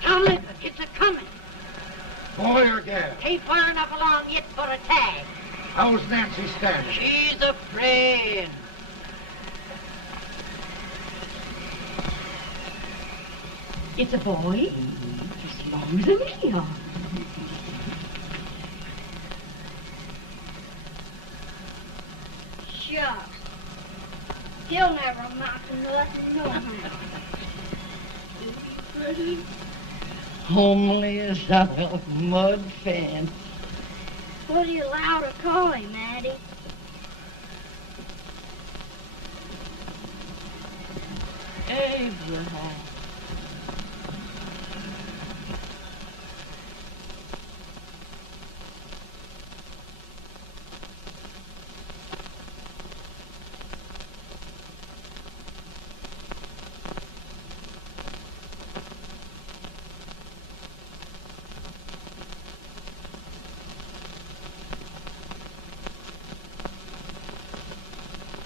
Tom Lincoln, it's a-coming. Boy or gal? Ain't far enough along yet for a tag. How's Nancy standing? She's afraid. It's a boy, as long as a me are. Shucks. He'll never amount to nothing, no how. Homely as a mud fan. What do you allow to call him, Addie? Abraham.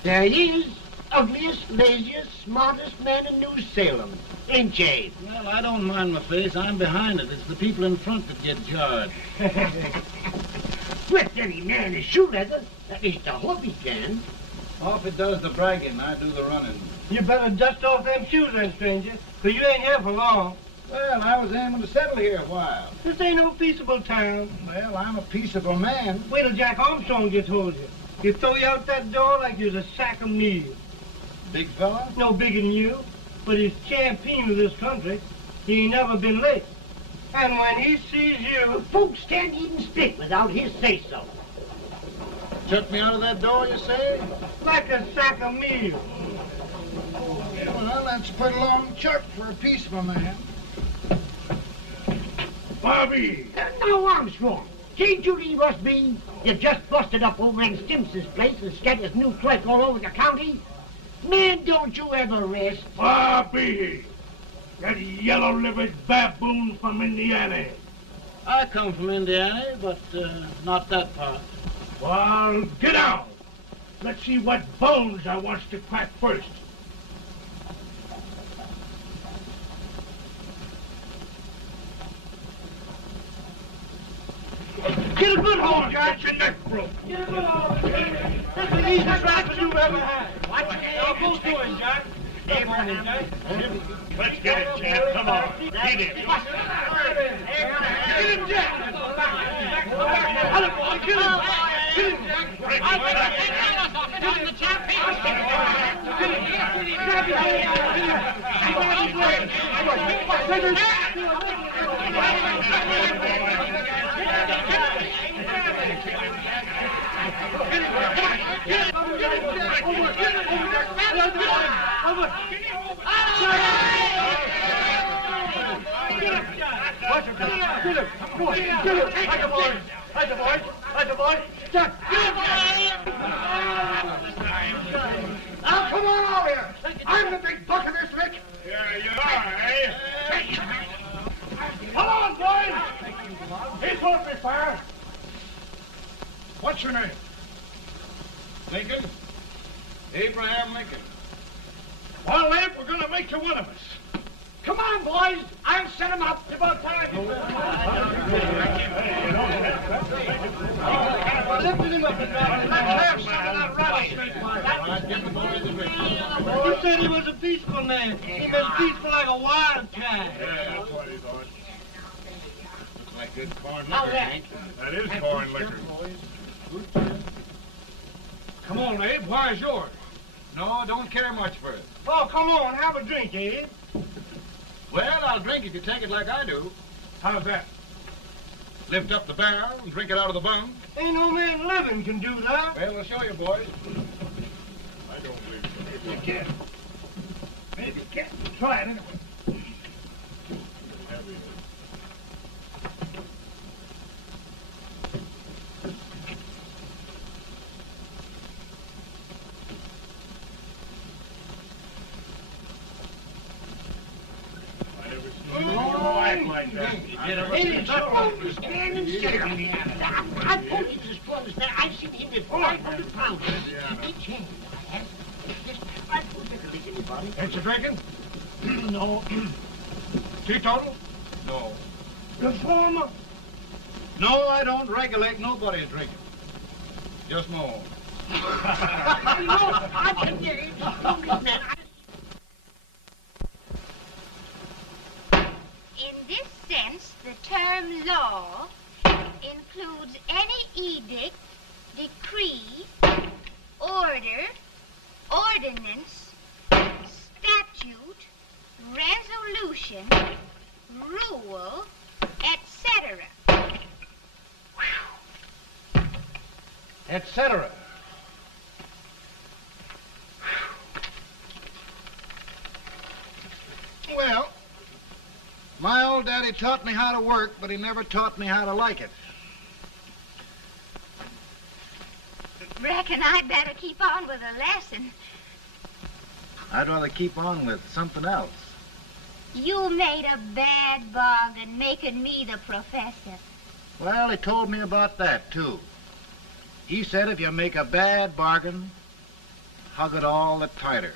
There he is, ugliest, laziest, smartest man in New Salem, ain't ye? Well, I don't mind my face. I'm behind it. It's the people in front that get jarred. Let any man his shoe leather, at least I hope he can. Off it does the bragging, I do the running. You better dust off them shoes then, stranger, 'cause you ain't here for long. Well, I was aiming to settle here a while. This ain't no peaceable town. Well, I'm a peaceable man. Wait till Jack Armstrong gets hold of you. He'll throw you out that door like you're a sack of meal. Big fella? No bigger than you, but he's champion of this country. He ain't never been late. And when he sees you... Folks can't even speak without his say-so. Took me out of that door, you say? like a sack of meal. Well, that's a pretty long chart for a peaceable man. Bobby! Now, Armstrong, can't you leave us be? You just busted up old man Stimson's place and scattered new clerk all over the county. Man, don't you ever rest. Bobby! That yellow-livered baboon from Indiana. I come from Indiana, but not that part. Well, get out. Let's see what bones I wants to crack first. Get a good hold, Jack. Get your neck broke. Get a good hold. That's the easiest rifle you've ever had. Watch it. Now, go to him, Jack. Abraham, let's get it, Jack. Come on. Get him. Get him, Jack. Hello, boy. Get him. Get him, Jack. Break his back. Now, come on over here. I'm the big buck of this lick. Yeah, you are, eh? Come on, boys. He's going to be fire. What's your name? Lincoln? Abraham Lincoln. Well, Abe, we're going to make you one of us. Come on, boys. I'll set him up. It's about time. Lifted him up and down. Let's have some of that rattlesnake fire. You said he was a peaceful man. He been peaceful like a wildcat. Yeah, that's what he thought. Looks like good corn Now liquor, that. Hank. That is corn liquor. Come on, Abe. Where's yours? No, don't care much for it. Oh, come on. Have a drink, Abe. Well, I'll drink if you take it like I do. How's that? Lift up the barrel and drink it out of the bung. Ain't no man living can do that. Well, we'll show you, boys. I don't believe so. Maybe you can. Maybe you can. Try it anyway. It is supposed to stand and stare at me. I told you it's as strong as that. I've seen him lift 500 pounds. Each hand, I have. Just, I won't take a lick anybody. Ain't you drinking? No. Teetotal? No. Reformer? No, I don't regulate nobody's drinking. Just my own. No, I can get it. Man, In this sense, the term law includes any edict, decree, order, ordinance, statute, resolution, rule, etc. Etc. Well, my old daddy taught me how to work, but he never taught me how to like it. Reckon I'd better keep on with the lesson. I'd rather keep on with something else. You made a bad bargain making me the professor. Well, he told me about that, too. He said if you make a bad bargain, hug it all the tighter.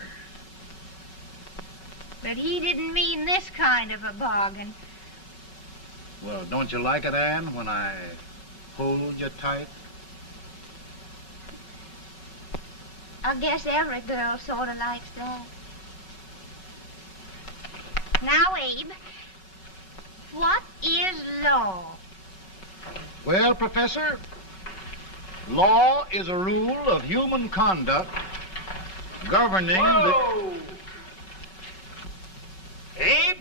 But he didn't mean this kind of a bargain. Well, don't you like it, Ann, when I hold you tight? I guess every girl sort of likes that. Now, Abe, what is law? Well, Professor, law is a rule of human conduct governing Whoa! Abe,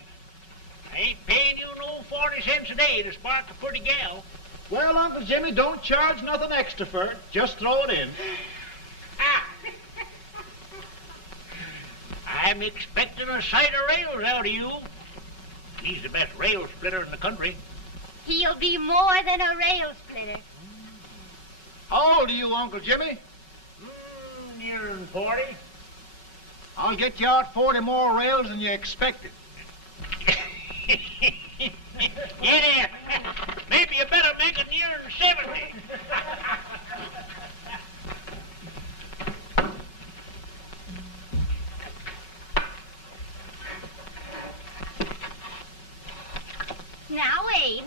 I ain't paying you no 40 cents a day to spark a pretty gal. Well, Uncle Jimmy, don't charge nothing extra for it. Just throw it in. Ah. I'm expecting a sight of rails out of you. He's the best rail splitter in the country. He'll be more than a rail splitter. How old are you, Uncle Jimmy? Nearing 40. I'll get you out 40 more rails than you expected. Yeah, maybe you better make it nearing 70. Now, Abe,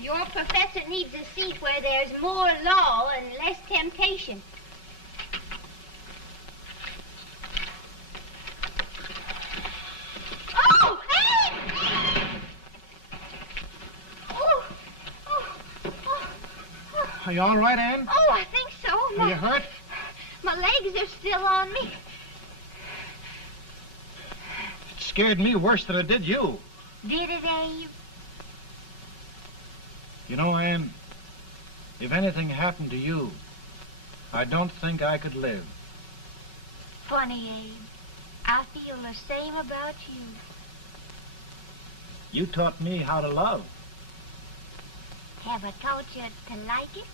your professor needs a seat where there's more law and less temptation. Oh, Abe! Are you all right, Ann? Oh, I think so. Are you hurt? My legs are still on me. It scared me worse than it did you. Did it, Abe? You know, Ann, if anything happened to you, I don't think I could live. Funny, Abe. I feel the same about you. You taught me how to love. Have I taught you to like it?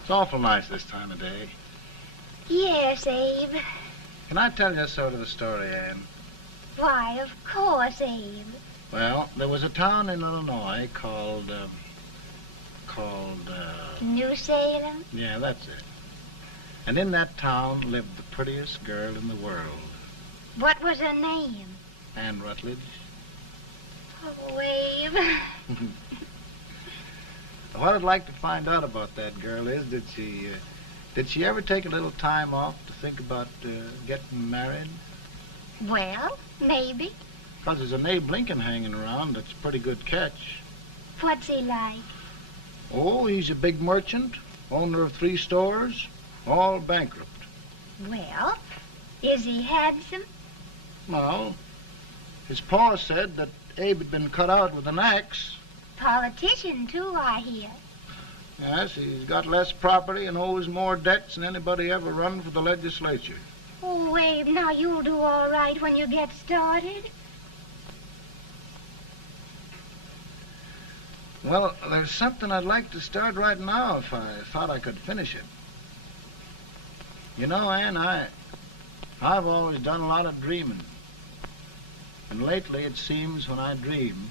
It's awful nice this time of day. Yes, Abe. Can I tell you sort of a story, Ann? Why, of course, Abe. Well, there was a town in Illinois called, New Salem? yeah, that's it. And in that town lived the prettiest girl in the world, What was her name? Ann Rutledge. Oh, Abe. What I'd like to find out about that girl is, did she ever take a little time off to think about getting married? Well, maybe. Because there's an Abe Lincoln hanging around that's a pretty good catch. What's he like? Oh, he's a big merchant, owner of 3 stores, all bankrupt. Well, is he handsome? Well, his pa said that Abe had been cut out with an axe. Politician, too, I hear. Yes, he's got less property and owes more debts than anybody ever run for the legislature. Oh, Abe, now you'll do all right when you get started. Well, there's something I'd like to start right now if I thought I could finish it. You know, Ann, I've always done a lot of dreaming. And lately, it seems when I dream,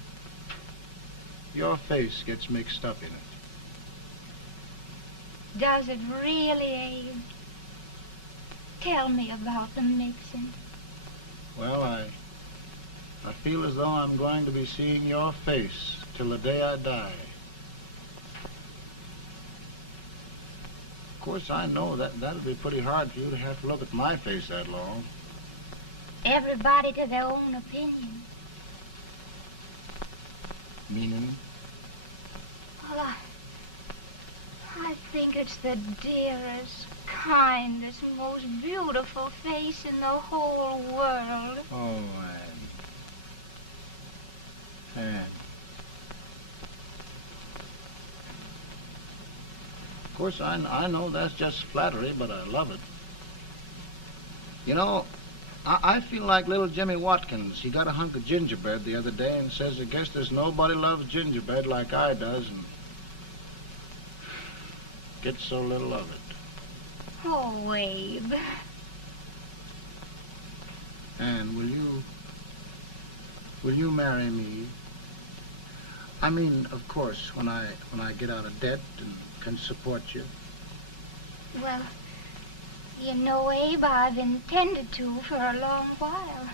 your face gets mixed up in it. Does it really, Abe? Tell me about the mixing. Well, I feel as though I'm going to be seeing your face till the day I die. Of course, I know that'll be pretty hard for you to have to look at my face that long. Everybody to their own opinion. Meaning? Well, I think it's the dearest, kindest, most beautiful face in the whole world. Oh, Ann. Of course, I know that's just flattery, but I love it. You know, I feel like little Jimmy Watkins. He got a hunk of gingerbread the other day and says, I guess there's nobody loves gingerbread like I does, and gets so little of it. Oh, Abe. Ann, will you marry me? I mean, of course, when I get out of debt and can support you. Well, you know, Abe, I've intended to for a long while.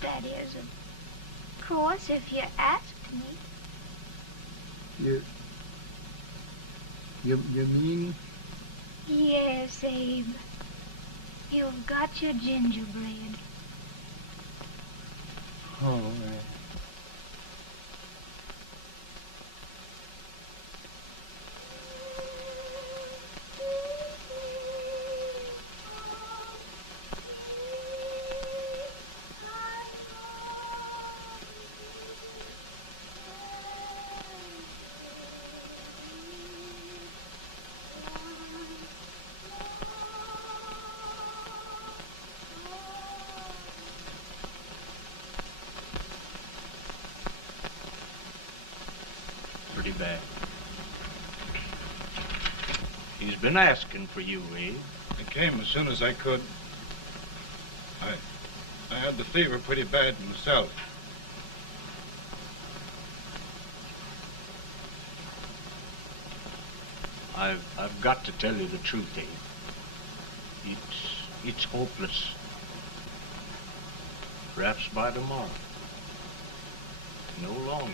That is, of course, if you asked me. You mean? Yes, Abe. You've got your gingerbread. Oh, Pretty bad. He's been asking for you, Abe. I came as soon as I could. I had the fever pretty bad myself. I've got to tell you the truth, Abe. It's hopeless. Perhaps by tomorrow. No longer, Abe.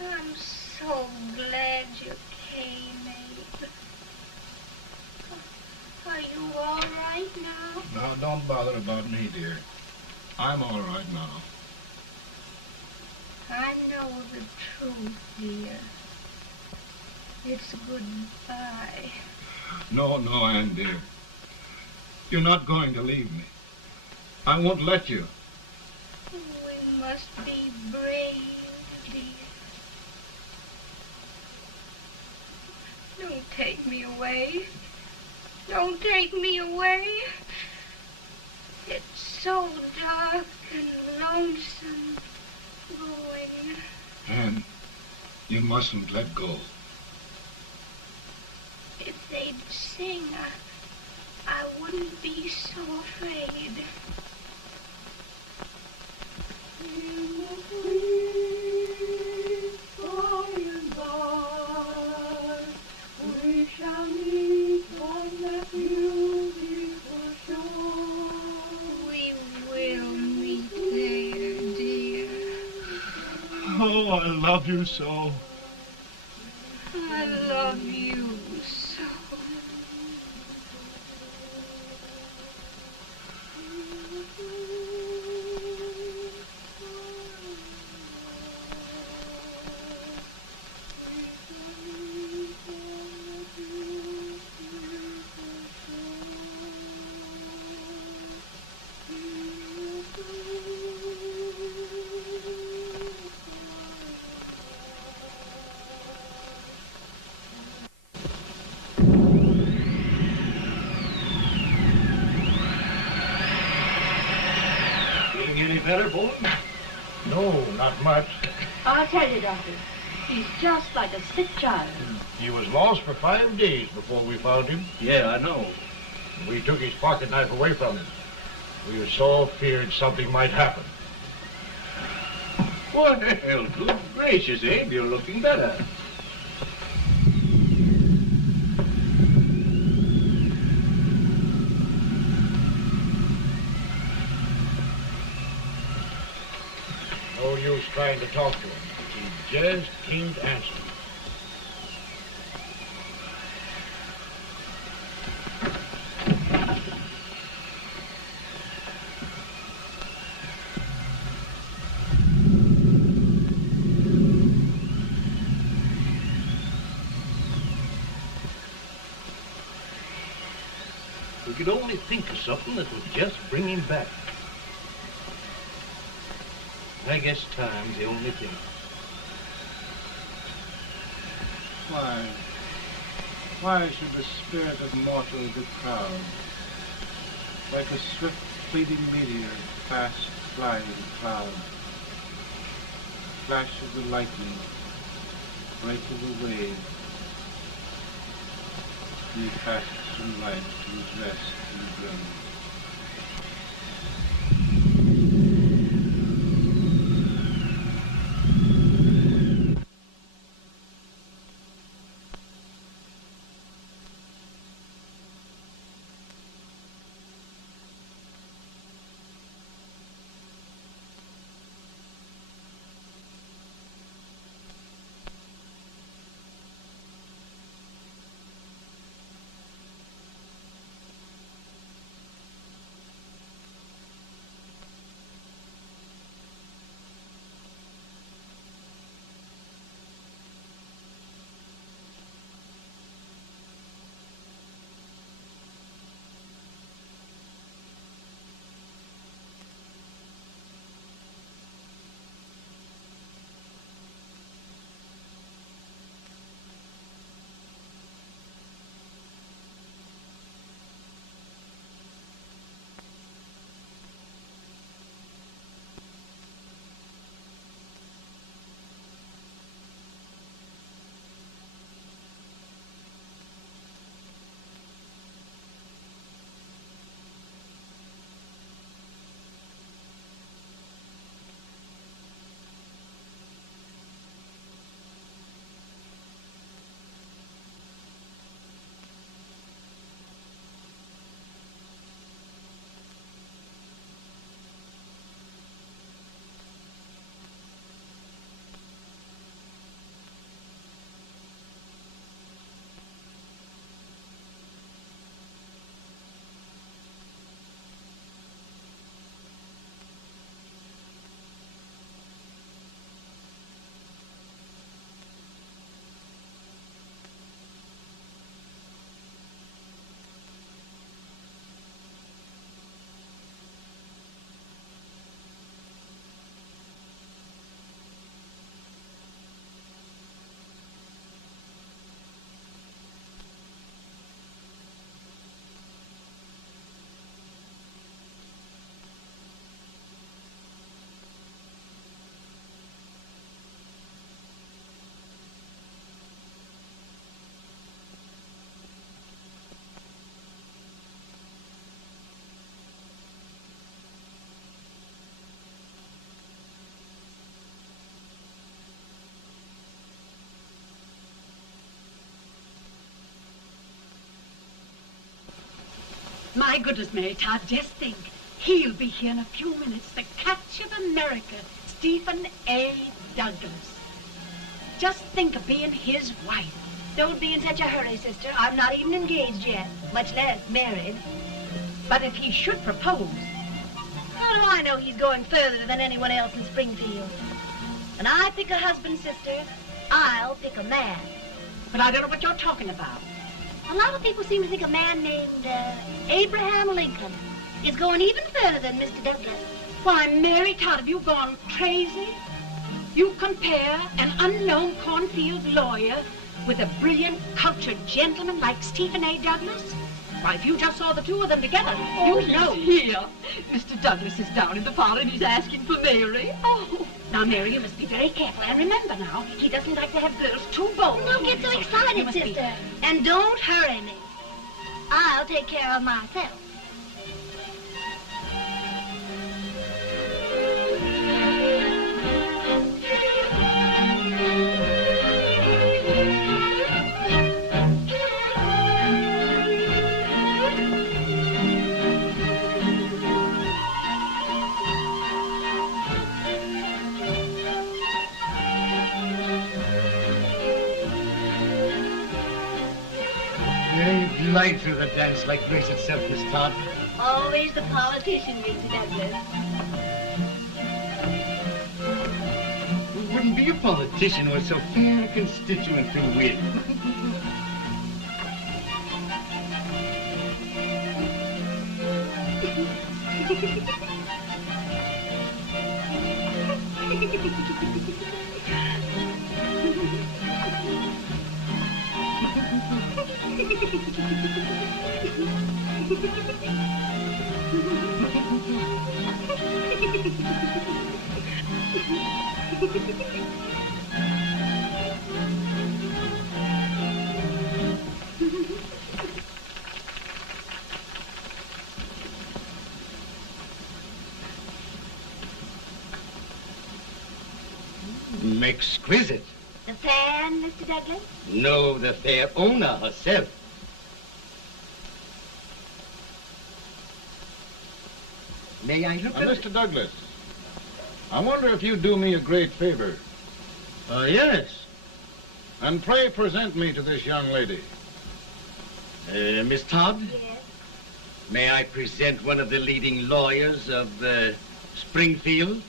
I'm so glad you came, Abe. Are you all right now? Now, don't bother about me, dear. I'm all right now. I know the truth, dear. It's goodbye. No, Ann, dear. You're not going to leave me. I won't let you. We must be brave, dear. Don't take me away. Don't take me away. It's so dark and lonesome going. Ann, you mustn't let go. If they'd sing, I wouldn't be so afraid. By and by, we shall meet on that beautiful shore. Oh, I love you so. I love you so. Any better, boy? No, not much. I'll tell you, Doctor, he's just like a sick child. He was lost for 5 days before we found him. Yeah, I know. We took his pocket knife away from him. We were so feared something might happen. Well, good gracious, Abe, you're looking better. No use trying to talk to him. He just can't answer. We could only think of something that would just bring him back. I guess time's the only thing. Why should the spirit of mortal be proud? Like a swift fleeting meteor, fast flying cloud. Flash of the lightning, break of the wave. He passes from life to his rest in the grave. My goodness, Mary Todd, just think. He'll be here in a few minutes. The catch of America, Stephen A. Douglas. Just think of being his wife. Don't be in such a hurry, sister. I'm not even engaged yet, much less married. But if he should propose... How do I know he's going further than anyone else in Springfield? When I pick a husband, sister, I'll pick a man. But I don't know what you're talking about. A lot of people seem to think a man named Abraham Lincoln is going even further than Mr. Douglas. Why, Mary Todd, have you gone crazy? You compare an unknown cornfield lawyer with a brilliant, cultured gentleman like Stephen A. Douglas? Why, if you just saw the two of them together, you'd know. Here. Mr. Douglas is down in the parlor and he's asking for Mary. Oh. Now, Mary, you must be very careful. And remember now, he doesn't like to have girls too bold. Don't get so excited, sister. And don't hurry me. I'll take care of myself. You glide through the dance like grace itself, Miss Todd. Always the politician, Mr. Douglas. We wouldn't be a politician with so fair a constituent to win. Exquisite. The fan, Mr. Douglas? No, the fair owner herself. May I look at Mr. Douglas, I wonder if you'd do me a great favor. Yes. And pray present me to this young lady. Miss Todd? Yes. May I present one of the leading lawyers of Springfield,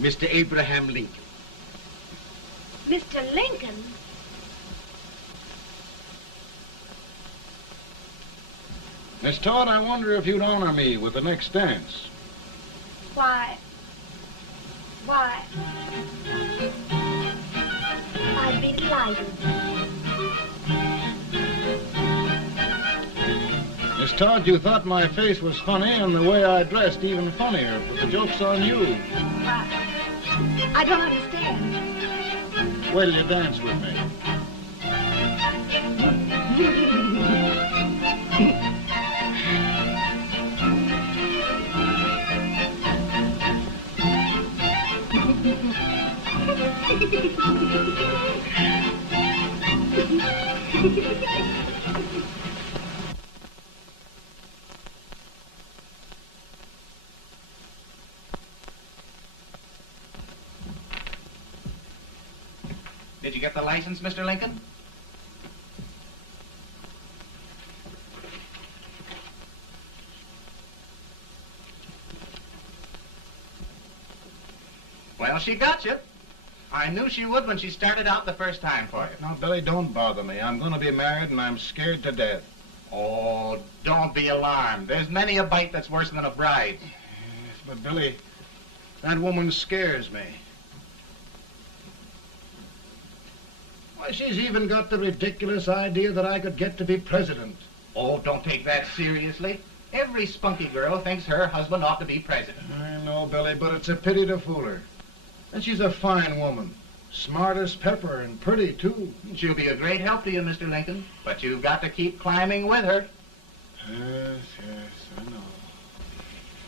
Mr. Abraham Lincoln. Mr. Lincoln? Miss Todd, I wonder if you'd honor me with the next dance. Why, I'd be delighted. Miss Todd, you thought my face was funny and the way I dressed even funnier, but the joke's on you. I don't understand. Wait till you dance with me. Did you get the license, Mr. Lincoln? Well, she got you. I knew she would when she started out the first time for you. Now, Billy, don't bother me. I'm going to be married and I'm scared to death. Oh, don't be alarmed. There's many a bite that's worse than a bride. Yes, but Billy, that woman scares me. Why, she's even got the ridiculous idea that I could get to be president. Oh, don't take that seriously. Every spunky girl thinks her husband ought to be president. I know, Billy, but it's a pity to fool her. And she's a fine woman. Smart as pepper and pretty, too. She'll be a great help to you, Mr. Lincoln. But you've got to keep climbing with her. Yes, I know.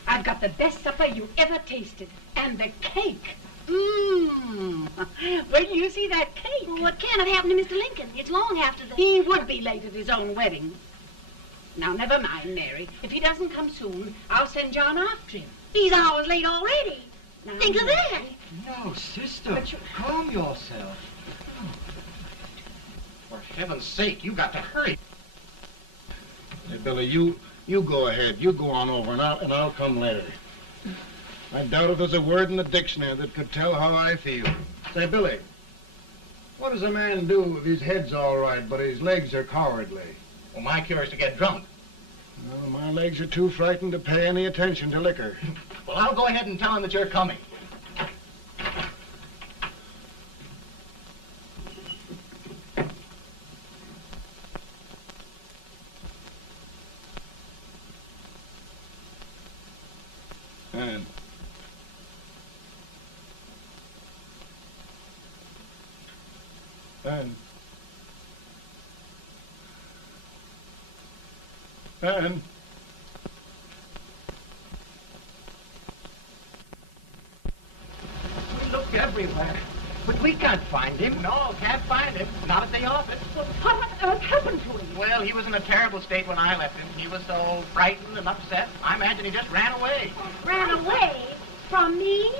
I've got the best supper you ever tasted. And the cake. Mmm. Wait till you see that cake. Well, what can have happened to Mr. Lincoln? It's long after the... He would be late at his own wedding. Now, never mind, Mary. If he doesn't come soon, I'll send John after him. He's hours late already. Think of that. No, sister. Calm yourself. For heaven's sake, you got to hurry. Hey, Billy, you go ahead. You go on over, and I'll come later. I doubt if there's a word in the dictionary that could tell how I feel. Say, Billy, what does a man do if his head's all right, but his legs are cowardly? Well, my cure is to get drunk. Well, my legs are too frightened to pay any attention to liquor. Well, I'll go ahead and tell him that you're coming. Ann. Ann. Ann. We looked everywhere, but we can't find him. No, can't find him. Not at the office. Well, what on earth happened to him? Well, he was in a terrible state when I left him. He was so frightened and upset. I imagine he just ran away. Ran away from me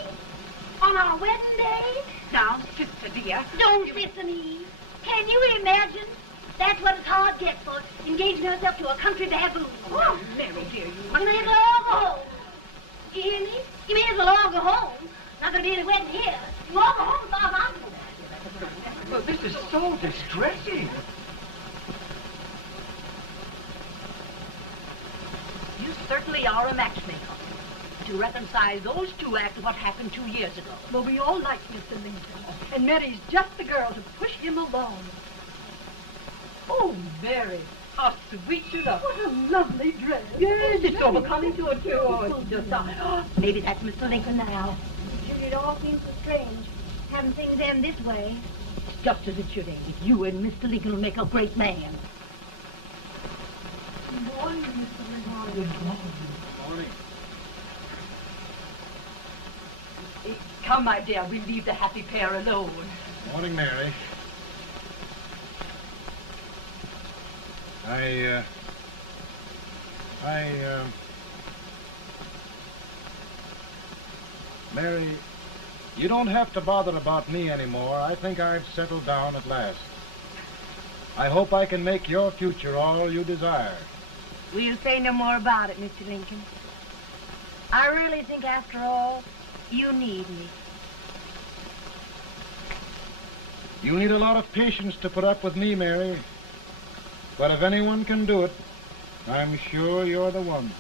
on our wedding day? Now, sister dear. Don't listen, Eve. Can you imagine? That's what his heart gets for engaging herself to a country baboon. Oh, Mary, dear, you... You may as well all go home. You hear me? You may as well all go home. Not gonna be any wedding here. You all go home as far as I'm concerned. Well, this is so distressing. You certainly are a matchmaker. To reconcile those two after what happened 2 years ago. Well, we all like Mr. Lincoln. And Mary's just the girl to push him along. Oh, Mary, how sweet you look. What a lovely dress. Yes, it's so becoming to her, too. Oh, it's just... Maybe that's Mr. Lincoln now. Sure, it all seems so strange, having things end this way. It's just as it should end. You and Mr. Lincoln will make a great man. Good morning, Mr. Lincoln. Good morning. Come, my dear, we'll leave the happy pair alone. Morning, Mary. Mary, you don't have to bother about me anymore. I think I've settled down at last. I hope I can make your future all you desire. We'll say no more about it, Mr. Lincoln. I really think, after all, you need me. You need a lot of patience to put up with me, Mary. But if anyone can do it, I'm sure you're the one.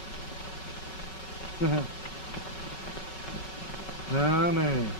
Amen.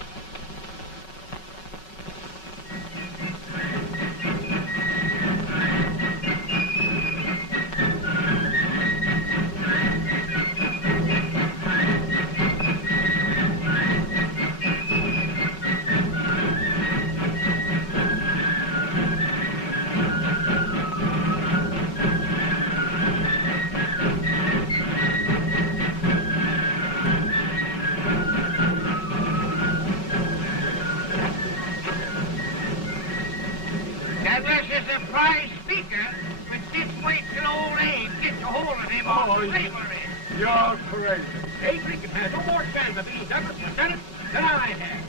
Douglas is a prize speaker, but this way till old age gets a hold of him on slavery. You're crazy. Abe Lincoln has no more chance of being Douglas for Senate than I have.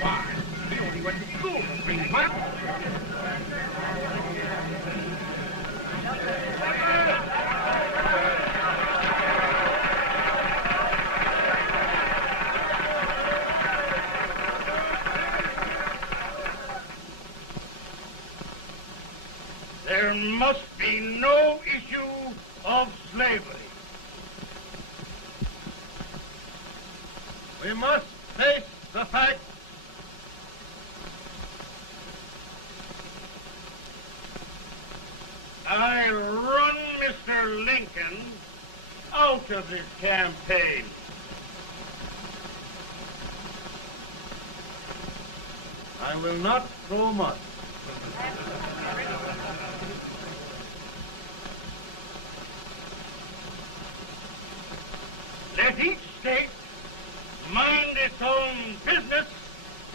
Why? He only went to school for 3 months. There must be no issue of slavery. We must face the fact I run Mr. Lincoln out of this campaign. I will not throw much. Let each state mind its own business,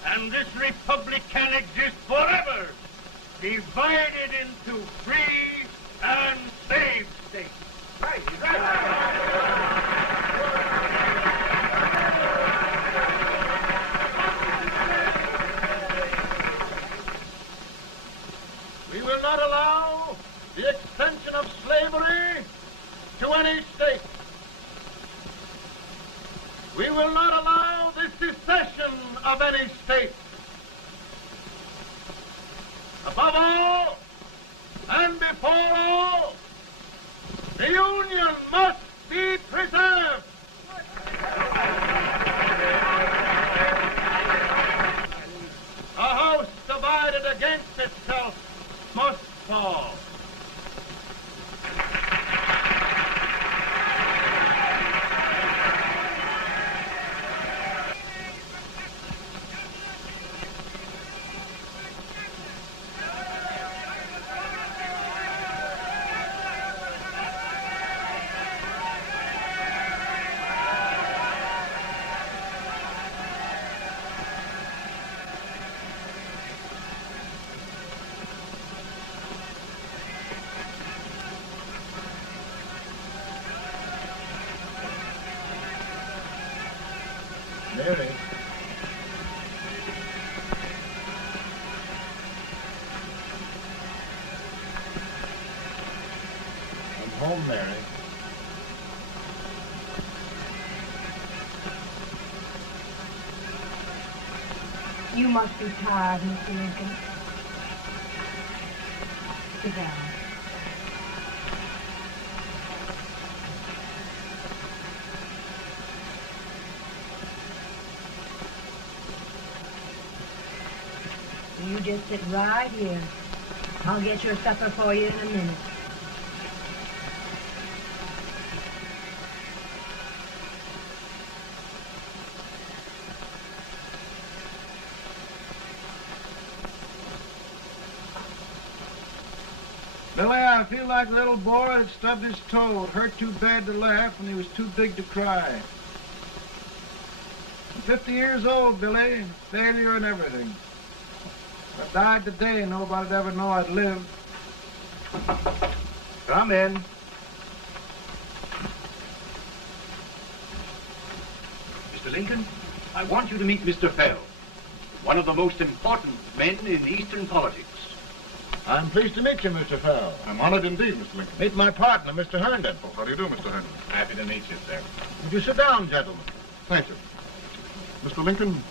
and this republic can exist forever, divided into free and slave states. Right. not allow the secession of any state. Above all, and before all, the Union must be preserved. A house divided against itself must fall. Mary. I'm home, Mary. You must be tired, Mr. Lincoln. Sit down. You just sit right here. I'll get your supper for you in a minute. Billy, I feel like a little boy that stubbed his toe. It hurt too bad to laugh and he was too big to cry. I'm 50 years old, Billy. Failure and everything. If I died today, nobody'd ever know I'd lived. Come in. Mr. Lincoln, I want you to meet Mr. Fell, one of the most important men in Eastern politics. I'm pleased to meet you, Mr. Fell. I'm honored indeed, Mr. Lincoln. Meet my partner, Mr. Herndon. Oh, how do you do, Mr. Herndon? Happy to meet you, sir. Would you sit down, gentlemen? Thank you. Mr. Lincoln,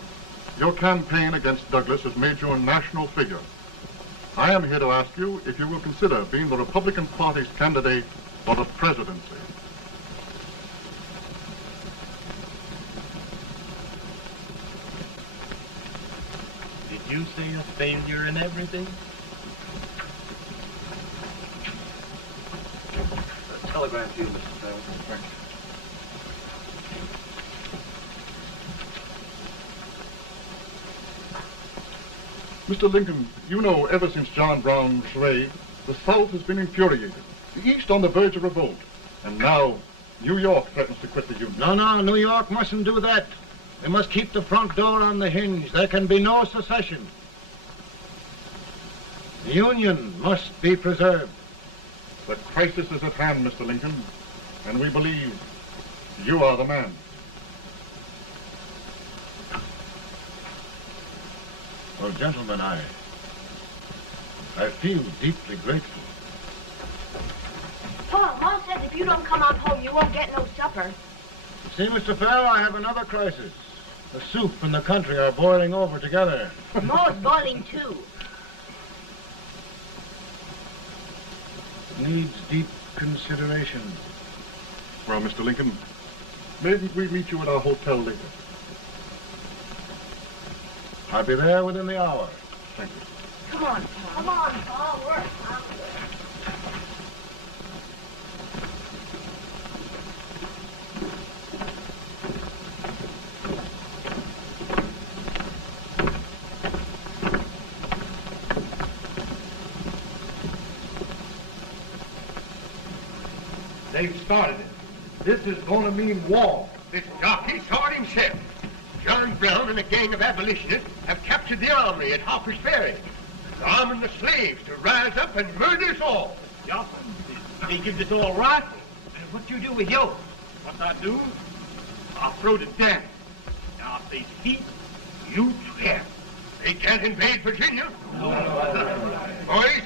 your campaign against Douglas has made you a national figure. I am here to ask you if you will consider being the Republican Party's candidate for the presidency. Did you say a failure in everything? A telegram to you, Mr. Fell. Thank you. Mr. Lincoln, you know ever since John Brown's raid, the South has been infuriated, the East on the verge of revolt, and now New York threatens to quit the Union. No, New York mustn't do that. We must keep the front door on the hinge. There can be no secession. The Union must be preserved. The crisis is at hand, Mr. Lincoln, and we believe you are the man. Well, gentlemen, I feel deeply grateful. Paul, Ma says if you don't come on home, you won't get no supper. See, Mr. Fell, I have another crisis. The soup and the country are boiling over together. Ma's boiling too. Needs deep consideration. Well, Mr. Lincoln, maybe we meet you at our hotel later. I'll be there within the hour. Thank you. Come on, Paul. Come on, Paul. We're hungry. They've started it. This is going to mean war. This jockey saw it himself. John Brown and a gang of abolitionists have captured the armory at Harper's Ferry. They're arming the slaves to rise up and murder us all. Yeah, they give this all right. And what you do with yours? What I do? I'll throw it down. Now, if they speak, you swear. They can't invade Virginia. Boys,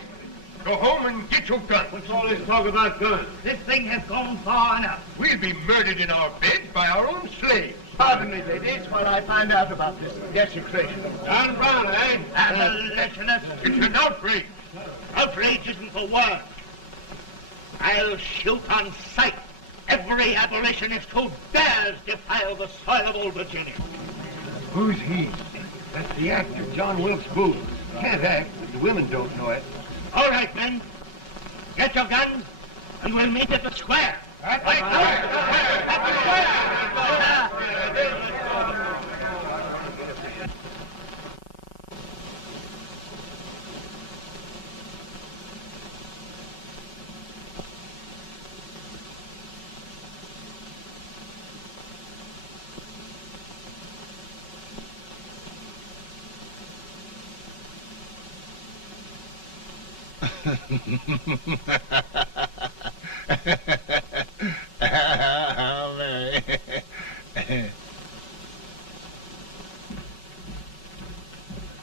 go home and get your guns. What's all this talk about guns? This thing has gone far enough. We'll be murdered in our beds by our own slaves. Pardon me, ladies, while I find out about this desecration. John Brown, eh? Abolitionist. It's an outrage. Outrage isn't the word. I'll shoot on sight every abolitionist who dares defile the soil of Old Virginia. Who's he? That's the actor, John Wilkes Booth. Can't act, but the women don't know it. All right, men. Get your guns, and we'll meet at the square. At the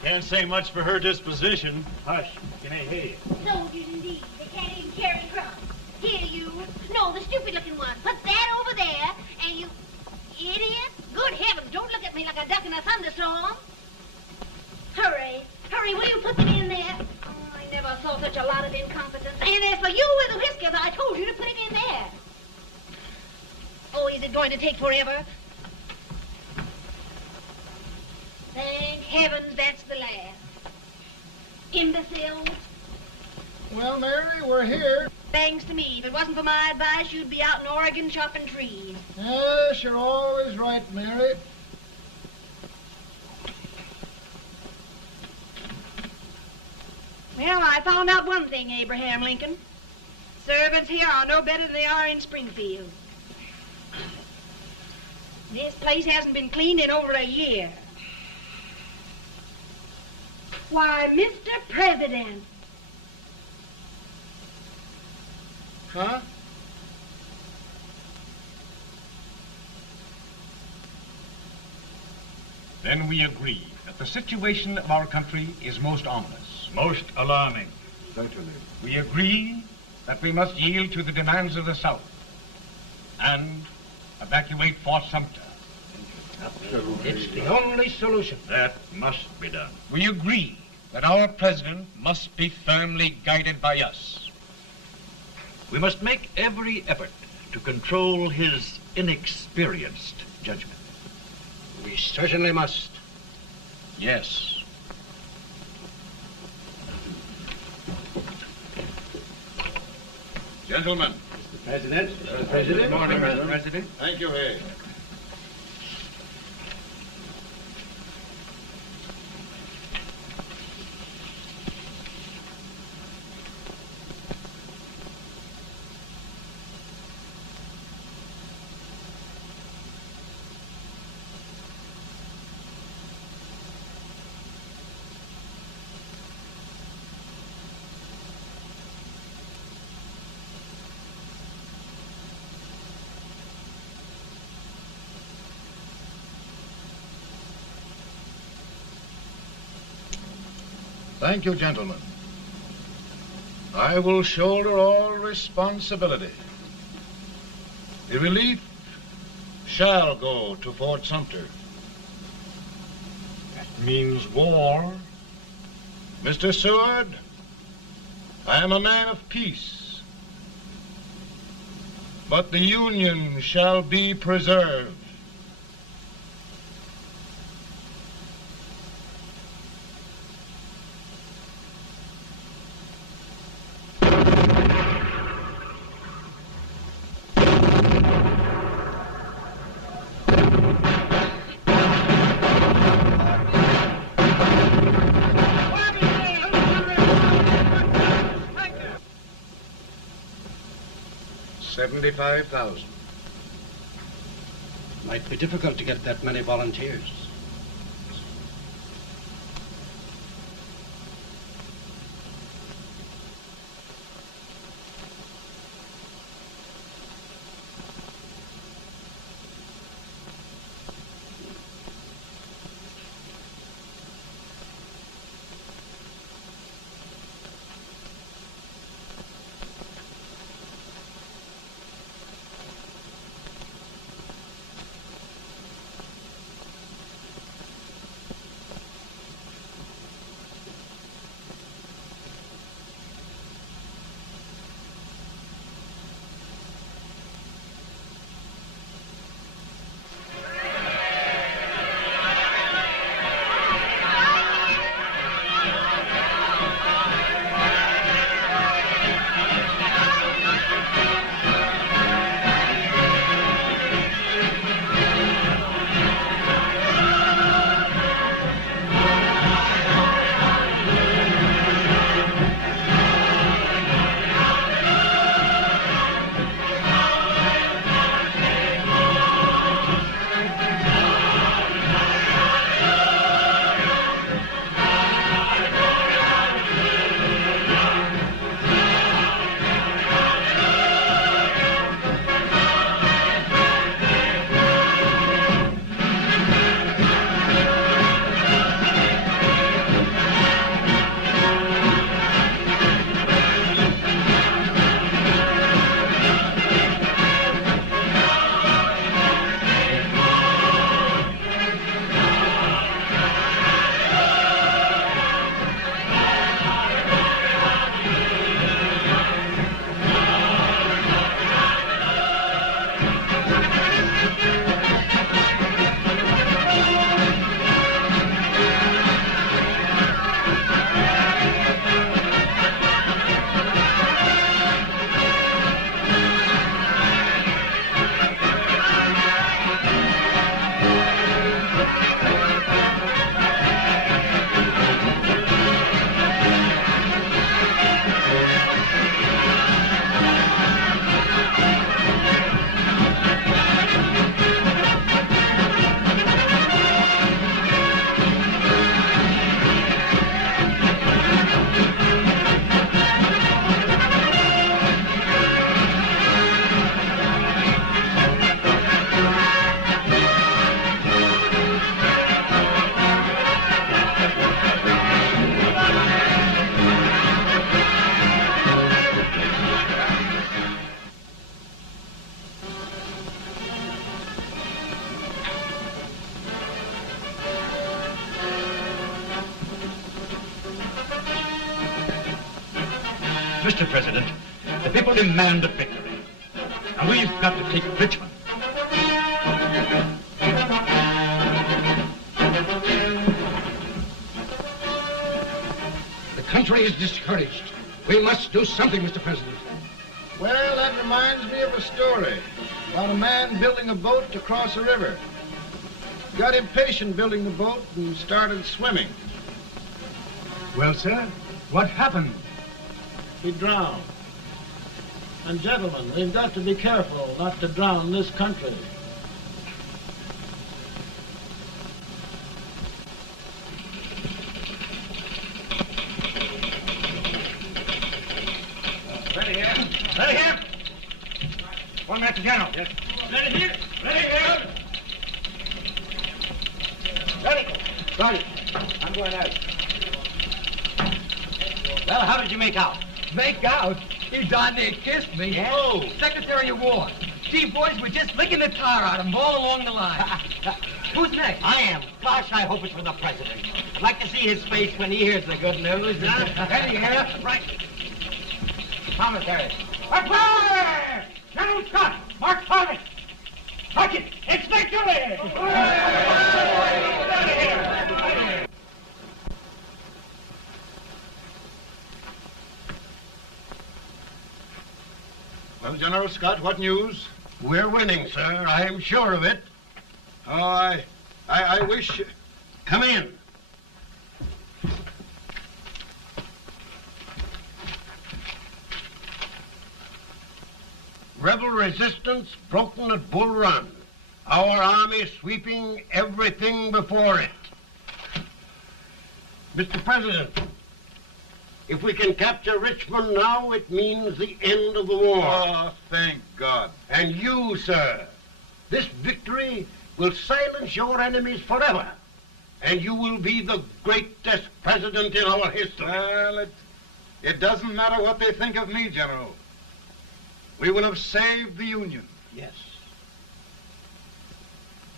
Can't say much for her disposition. Hush, can I hear you? Soldiers indeed. They can't even carry crumbs. Here, you. No, the stupid-looking one. Put that over there, and you... Idiot. Good heavens, don't look at me like a duck in a thunderstorm. Hurry. Hurry, will you put them in there? Oh, I never saw such a lot of incompetence. And as for you with the whiskers, I told you to put it in there. Oh, is it going to take forever? Thank heavens that's the last. Imbeciles. Well, Mary, we're here. Thanks to me. If it wasn't for my advice, you'd be out in Oregon chopping trees. Yes, you're always right, Mary. Well, I found out one thing, Abraham Lincoln. Servants here are no better than they are in Springfield. This place hasn't been cleaned in over a year. Why, Mr. President. Huh? Then we agree that the situation of our country is most ominous. Most alarming. Certainly. We agree that we must yield to the demands of the South and evacuate Fort Sumter. It's the only solution. That must be done. We agree that our president must be firmly guided by us. We must make every effort to control his inexperienced judgment. We certainly must. Yes. Gentlemen. Mr. President. Mr. President. Good morning, Mr. President. Thank you, Hay. Thank you, gentlemen. I will shoulder all responsibility. The relief shall go to Fort Sumter. That means war. Mr. Seward, I am a man of peace, but the Union shall be preserved. $75,000. Might be difficult to get that many volunteers. Mr. President, the people demand a victory. And we've got to take Richmond. The country is discouraged. We must do something, Mr. President. Well, that reminds me of a story about a man building a boat to cross a river. He got impatient building the boat and started swimming. Well, sir, what happened? He drowned. And gentlemen, we've got to be careful not to drown this country. Ready here. Ready here. 1 minute to General. Yes. Ready here. Ready here. Ready. Ready. I'm going out. Well, how did you make out? Make out? He darn near kissed me. Yeah? Oh, Secretary of War. Gee, boys, we're just licking the tar out of him all along the line. Who's next? I am. Gosh, I hope it's for the president. I'd like to see his face when he hears the good news, huh? Ready here. Right. Commissary. Fire! General Scott! Mark Thomas! Sergeant, it's victory! Ready here. Well, General Scott, what news? We're winning, sir. I'm sure of it. Oh, I wish... Come in. Rebel resistance broken at Bull Run. Our army sweeping everything before it. Mr. President, if we can capture Richmond now, it means the end of the war. Oh, thank God. And you, sir, this victory will silence your enemies forever. And you will be the greatest president in our history. Well, it doesn't matter what they think of me, General. We will have saved the Union. Yes.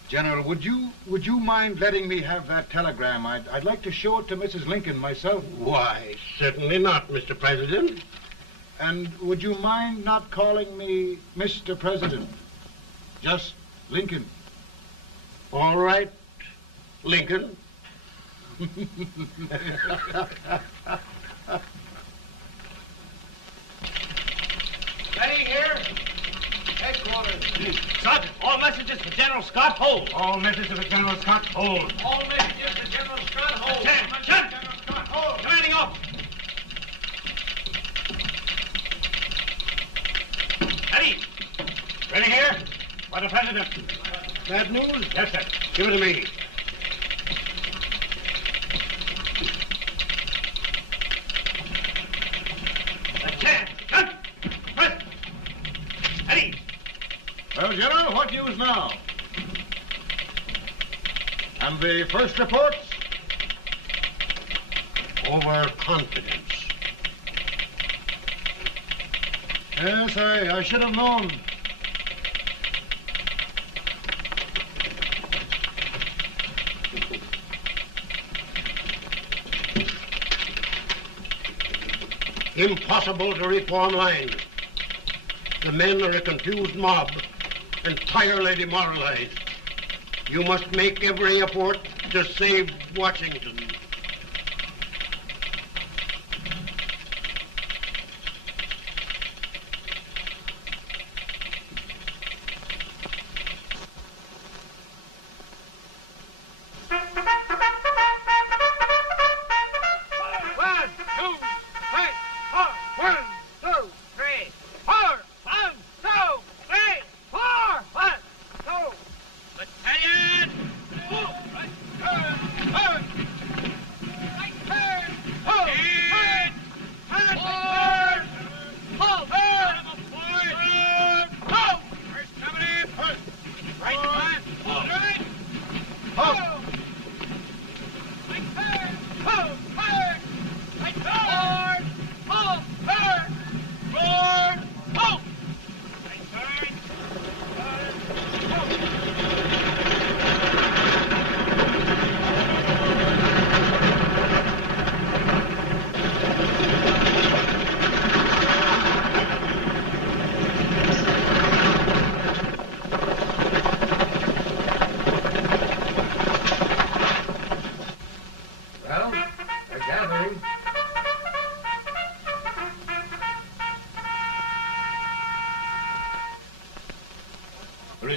General, would you mind letting me have that telegram? I'd like to show it to Mrs. Lincoln myself. Why, certainly not, Mr. President. And would you mind not calling me Mr. President? Just Lincoln. All right, Lincoln. Ready here. Headquarters. Sergeant, all messages for General Scott, hold. All messages for General Scott, hold. All messages for General Scott, hold. General Scott, hold. Commanding officer. Ready. Ready here. For the President. Bad news? Yes, sir. Give it to me. Well, General, what news now? And the first reports? Overconfidence. Yes, I should have known. Impossible to reform lines. The men are a confused mob, entirely demoralized. You must make every effort to save Washington.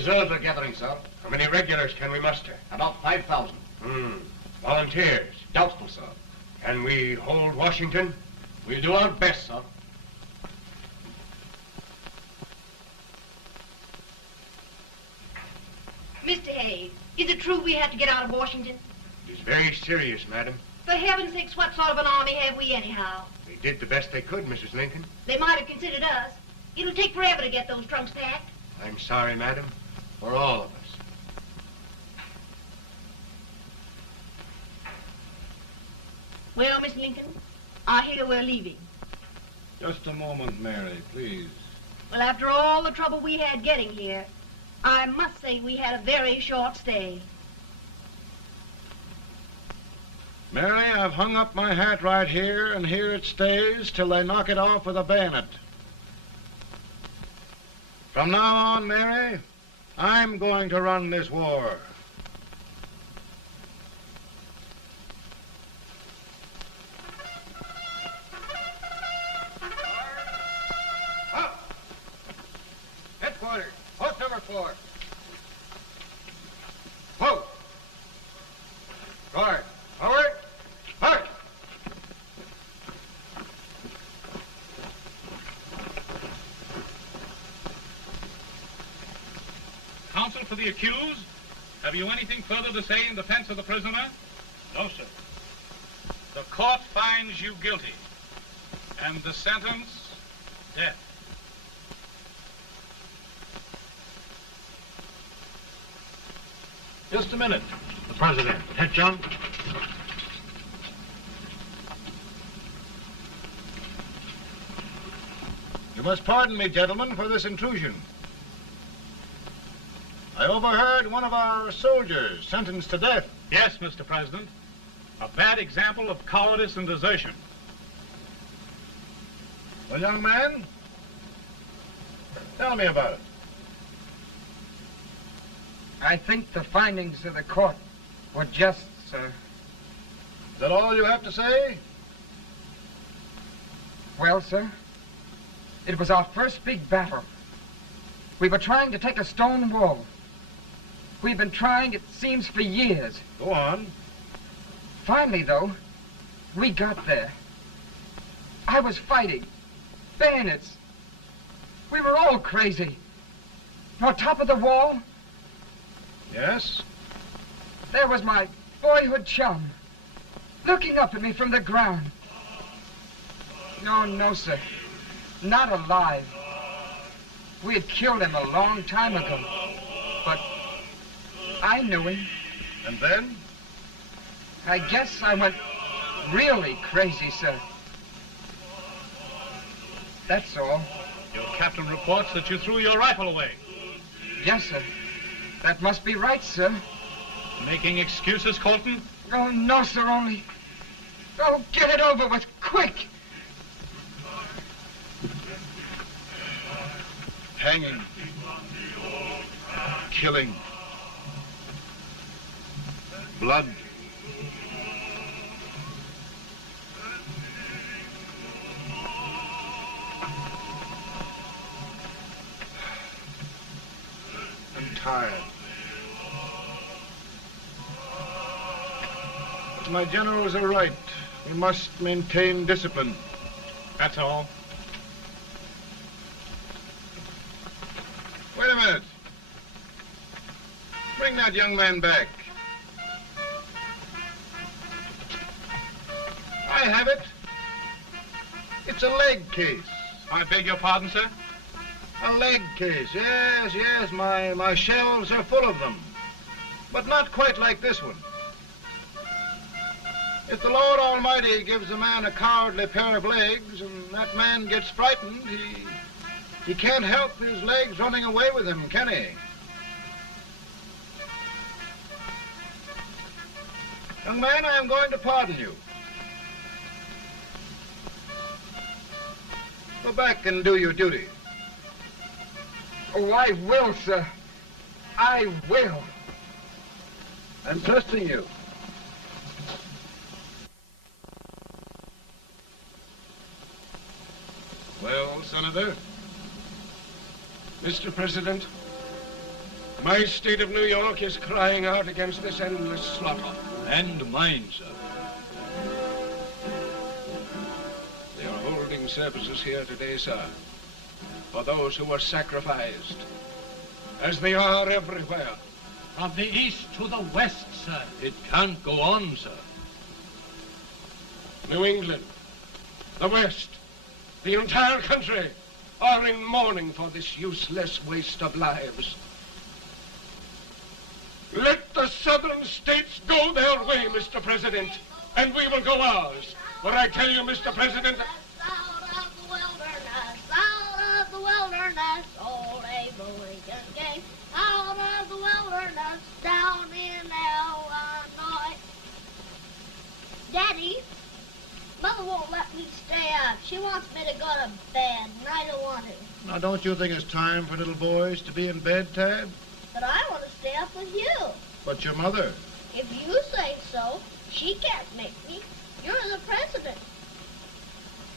reserves are gathering, sir. How many regulars can we muster? About 5,000. Volunteers? Doubtful, sir. Can we hold Washington? We'll do our best, sir. Mr. Hayes, is it true we have to get out of Washington? It is very serious, madam. For heaven's sakes, what sort of an army have we anyhow? They did the best they could, Mrs. Lincoln. They might have considered us. It'll take forever to get those trunks packed. I'm sorry, madam, for all of us. Well, Miss Lincoln, I hear we're leaving. Just a moment, Mary, please. Well, after all the trouble we had getting here, I must say we had a very short stay. Mary, I've hung up my hat right here, and here it stays till they knock it off with a bayonet. From now on, Mary, I'm going to run this war. Headquarters, post number 4. Whoa! Guard, forward, march! Counsel for the accused, have you anything further to say in defense of the prisoner? No, sir. The court finds you guilty, and the sentence, death. Just a minute. The President. Head, John. You must pardon me, gentlemen, for this intrusion. I overheard one of our soldiers sentenced to death. Yes, Mr. President. A bad example of cowardice and desertion. Well, young man, tell me about it. I think the findings of the court were just, sir. Is that all you have to say? Well, sir, it was our first big battle. We were trying to take a stone wall. We've been trying, it seems, for years. Go on. Finally, though, we got there. I was fighting. Bayonets. We were all crazy. On top of the wall, Yes? there was my boyhood chum, looking up at me from the ground. No, no, sir. Not alive. We had killed him a long time ago. But I knew him. And then? I guess I went really crazy, sir. That's all. Your captain reports that you threw your rifle away. Yes, sir. That must be right, sir. Making excuses, Colton? Oh, no, sir, only... Oh, get it over with, quick! Hanging. Killing. Blood. I'm tired. But my generals are right. We must maintain discipline. That's all. Wait a minute. Bring that young man back. I have it. It's a leg case. I beg your pardon, sir? A leg case, yes, yes. My shelves are full of them. But not quite like this one. If the Lord Almighty gives a man a cowardly pair of legs and that man gets frightened, he can't help his legs running away with him, can he? Young man, I am going to pardon you. Go back and do your duty. Oh, I will, sir. I will. I'm trusting you. Well, Senator? Mr. President, My state of New York is crying out against this endless slaughter. And mine, sir. They are holding services here today, sir, for those who were sacrificed, as they are everywhere. From the east to the west, sir. It can't go on, sir. New England, the West, the entire country are in mourning for this useless waste of lives. Let the southern states go their way, Mr. President, and we will go ours. For I tell you, Mr. President, Out of the wilderness, old Abraham Lincoln came. Out of the wilderness, down in Illinois. Daddy, Mother won't let me stay up. She wants me to go to bed, and I don't want to. Now, don't you think it's time for little boys to be in bed, Tad? But I want to stay up with you. But your mother. If you say so, she can't make me. You're the president.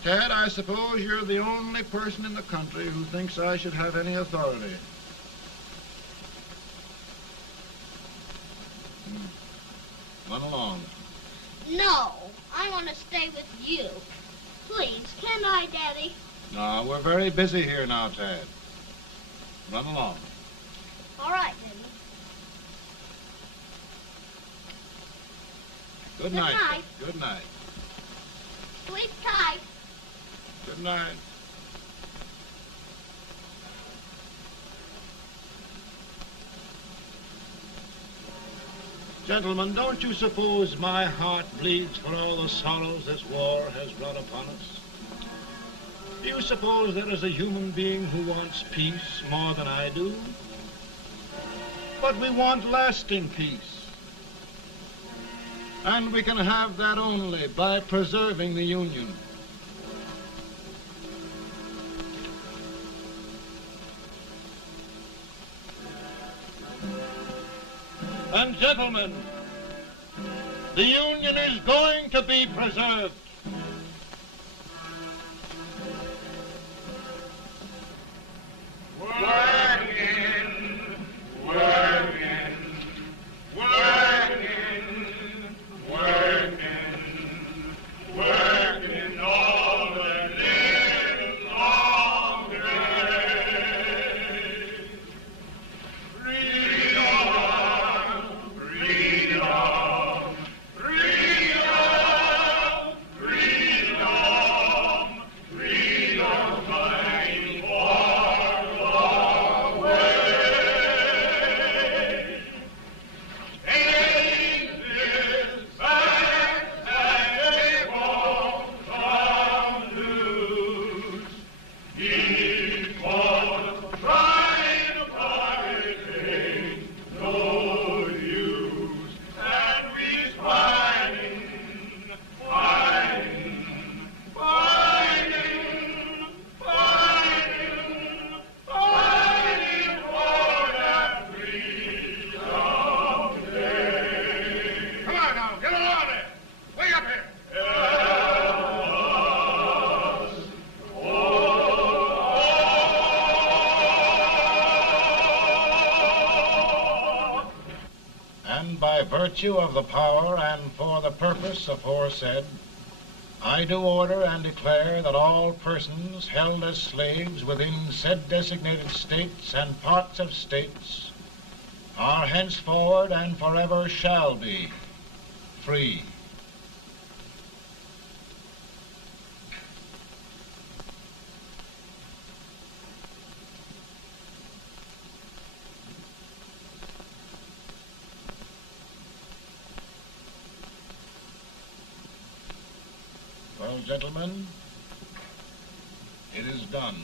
Tad, I suppose you're the only person in the country who thinks I should have any authority. Run along. No, I want to stay with you. Please, can I, Daddy? No, we're very busy here now, Tad. Run along. All right, Daddy. Good Good night. night. Good night. Sleep tight. Good night. Gentlemen, don't you suppose my heart bleeds for all the sorrows this war has brought upon us? Do you suppose there is a human being who wants peace more than I do? But we want lasting peace. And we can have that only by preserving the Union. And gentlemen, the Union is going to be preserved. Working, working, working, working, working all the live long day. Freedom, freedom, freedom, freedom, freedom, fighting for the way. Take this back that they won't come loose. Keep on trying to fight, ain't no use. And we's fighting, fighting, fighting, fighting, fighting for that freedom day. Come on now, get along there. Way up here. And by virtue of the power and for the purpose aforesaid, I do order and declare that all persons held as slaves within said designated states and parts of states are henceforward and forever shall be free. Well, gentlemen, it is done.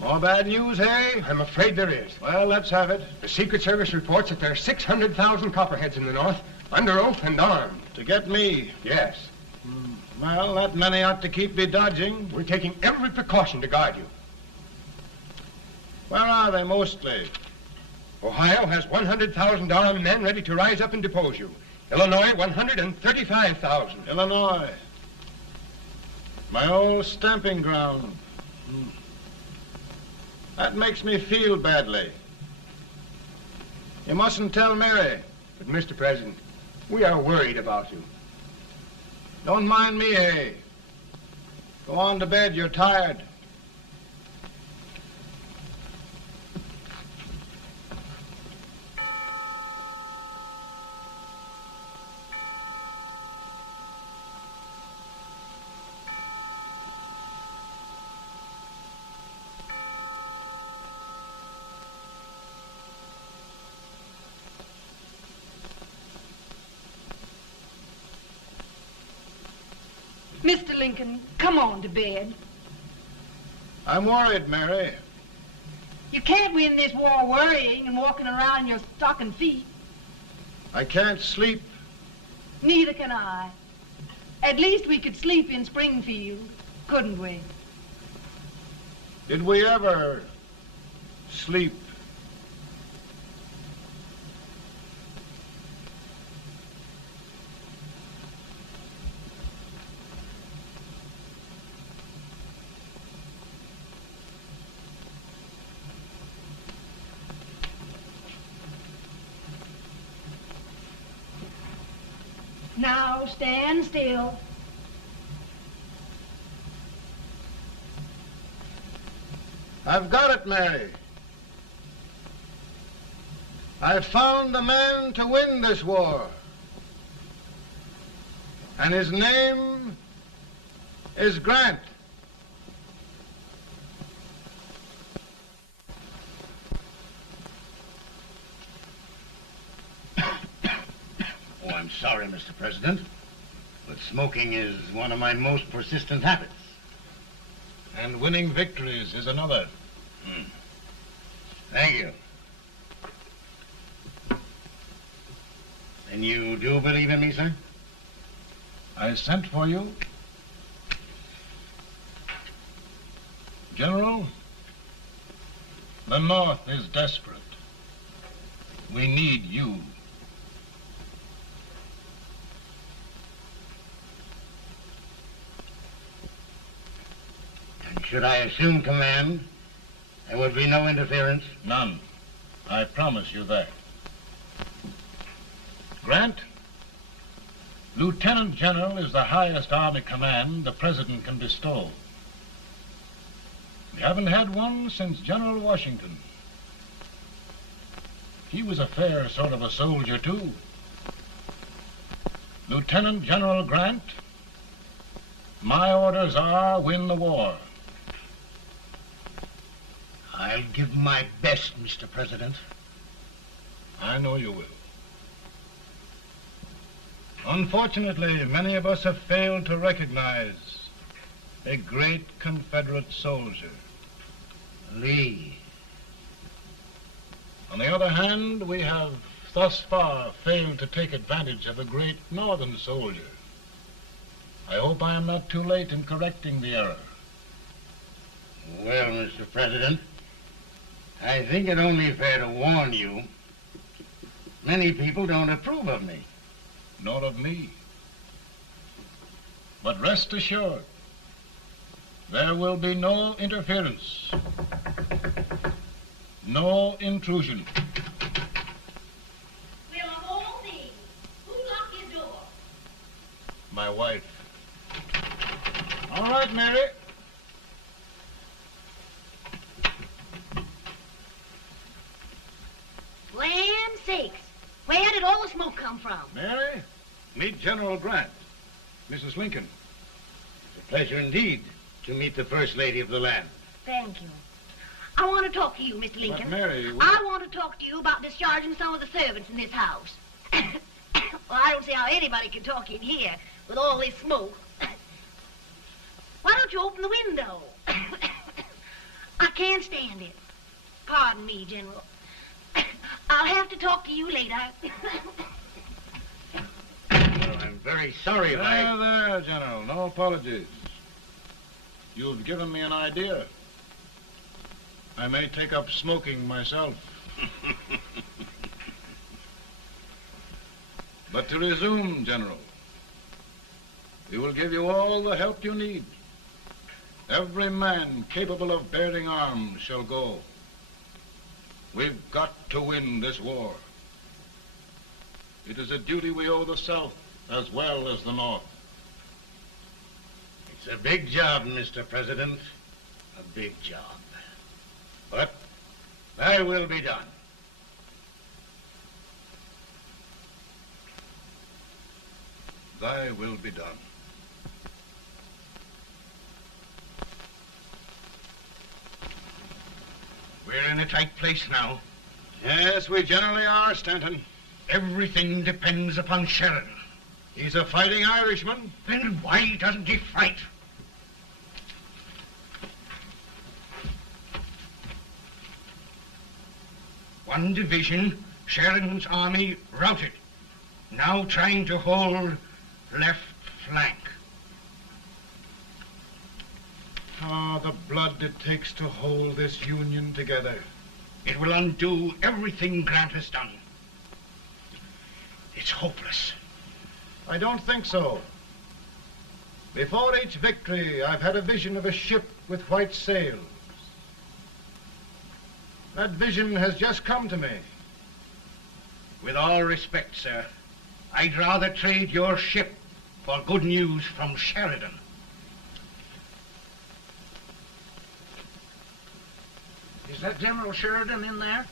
More bad news, eh? I'm afraid there is. Well, let's have it. The Secret Service reports that there are 600,000 copperheads in the North, under oath and armed. To get me? Yes. Well, that many ought to keep me dodging. We're taking every precaution to guard you. Where are they mostly? Ohio has 100,000 armed men ready to rise up and depose you. Illinois, 135,000. Illinois. My old stamping ground. That makes me feel badly. You mustn't tell Mary. But, Mr. President, we are worried about you. Don't mind me, Hay. Go on to bed, you're tired. Mr. Lincoln, come on to bed. I'm worried, Mary. You can't win this war worrying and walking around in your stocking feet. I can't sleep. Neither can I. At least we could sleep in Springfield, couldn't we? Did we ever sleep? Now stand still. I've got it, Mary. I've found the man to win this war. And his name is Grant. Oh, I'm sorry, Mr. President, but smoking is one of my most persistent habits. And winning victories is another. Thank you. And you do believe in me, sir? I sent for you. General, the North is desperate. We need you. And should I assume command, there would be no interference? None. I promise you that. Grant, Lieutenant General is the highest army command the President can bestow. We haven't had one since General Washington. He was a fair sort of a soldier, too. Lieutenant General Grant, my orders are win the war. I'll give my best, Mr. President. I know you will. Unfortunately, many of us have failed to recognize a great Confederate soldier, Lee. On the other hand, we have thus far failed to take advantage of a great Northern soldier. I hope I am not too late in correcting the error. Well, Mr. President, I think it only fair to warn you. Many people don't approve of me. Nor of me. But rest assured, there will be no interference, no intrusion. Well, of all things, who locked your door? My wife. All right, Mary. Land sakes, where did all the smoke come from? Mary, meet General Grant, Mrs. Lincoln. It's a pleasure indeed to meet the First Lady of the land. Thank you. I want to talk to you, Mr. Lincoln. But Mary, I want to talk to you about discharging some of the servants in this house. Well, I don't see how anybody can talk in here with all this smoke. Why don't you open the window? I can't stand it. Pardon me, General. I'll have to talk to you later. Well, I'm very sorry if I... There, General. No apologies. You've given me an idea. I may take up smoking myself. But to resume, General, we will give you all the help you need. Every man capable of bearing arms shall go. We've got to win this war. It is a duty we owe the South as well as the North. It's a big job, Mr. President. A big job. But thy will be done. Thy will be done. We're in a tight place now. Yes, we generally are, Stanton. Everything depends upon Sheridan. He's a fighting Irishman. Then why doesn't he fight? One division, Sheridan's army, routed. Now trying to hold left flank. Ah, the blood it takes to hold this Union together. It will undo everything Grant has done. It's hopeless. I don't think so. Before each victory, I've had a vision of a ship with white sails. That vision has just come to me. With all respect, sir, I'd rather trade your ship for good news from Sheridan. Is that General Sheridan in there?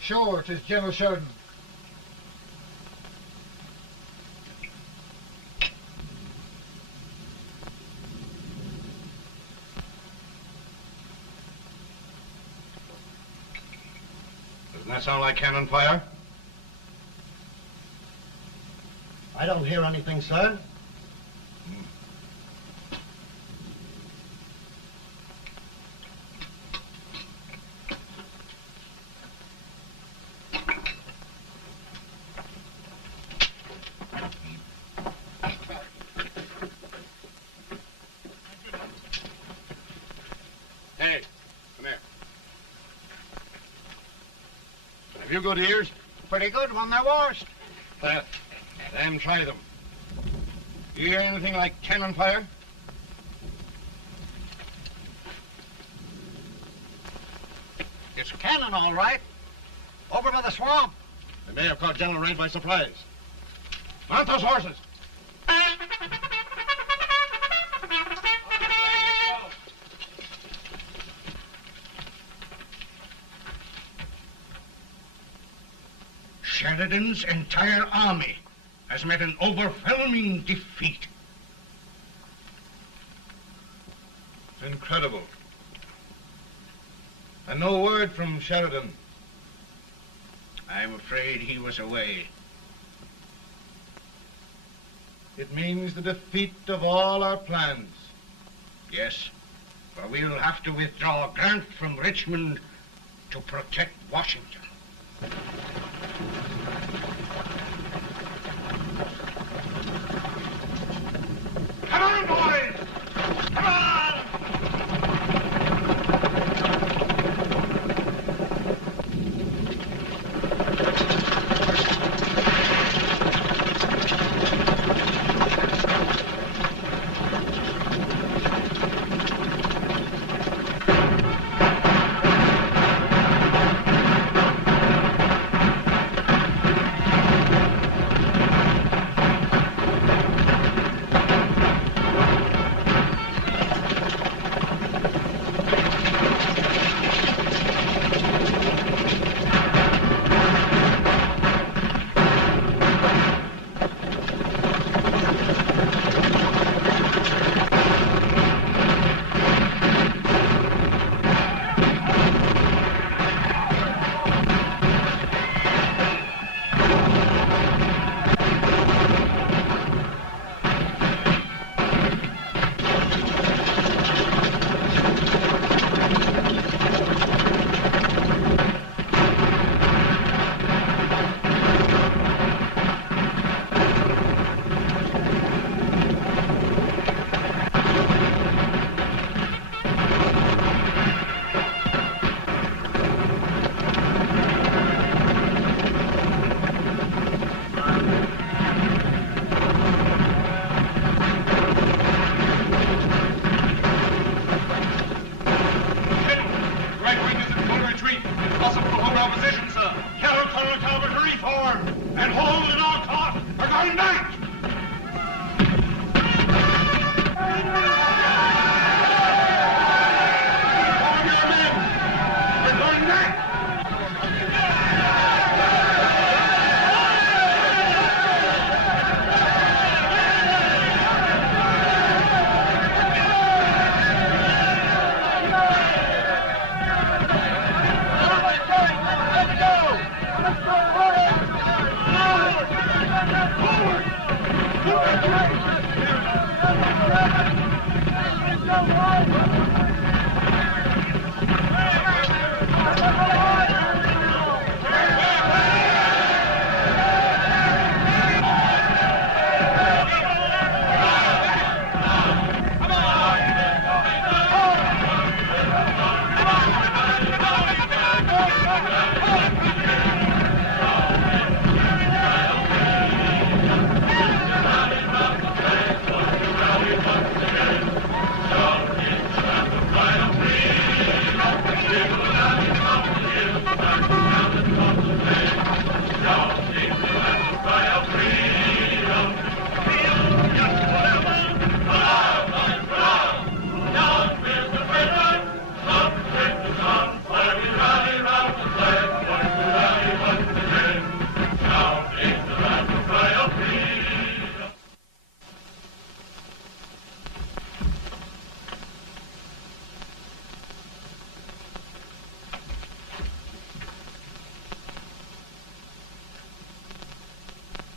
Sure, it is General Sheridan. Doesn't that sound like cannon fire? I don't hear anything, sir. Hey, come here. Have you good ears? Pretty good when they're washed. Then try them. You hear anything like cannon fire? It's cannon, all right. Over by the swamp. They may have caught General Wright by surprise. Mount those horses. Sheridan's entire army has met an overwhelming defeat. It's incredible. And no word from Sheridan. I'm afraid he was away. It means the defeat of all our plans. Yes, for we'll have to withdraw Grant from Richmond to protect Washington. Come on, boys! Come on!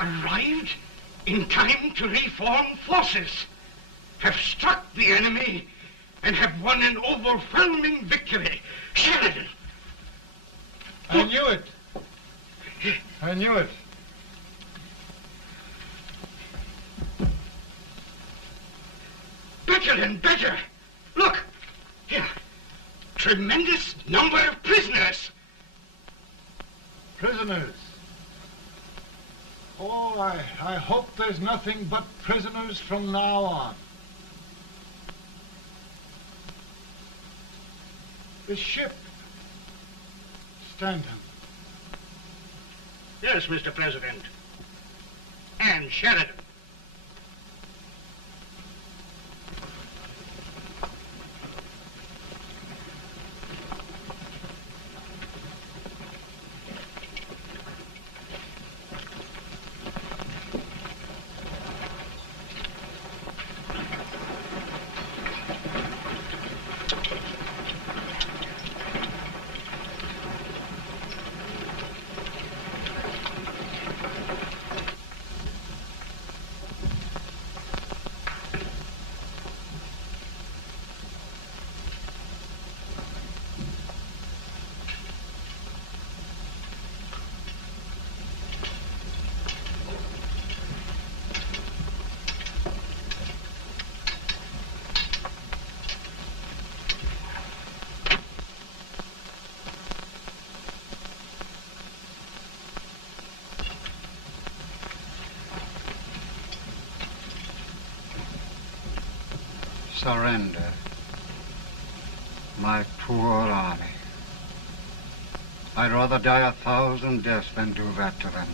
arrived in time to reform forces, have struck the enemy, and have won an overwhelming victory. Sheridan! I knew it. I knew it. Better and better. Look, here. Tremendous number of prisoners. Prisoners. Oh, I hope there's nothing but prisoners from now on. The ship. Stanton. Yes, Mr. President. And Sheridan. Surrender, my poor army. I'd rather die 1,000 deaths than do that to them.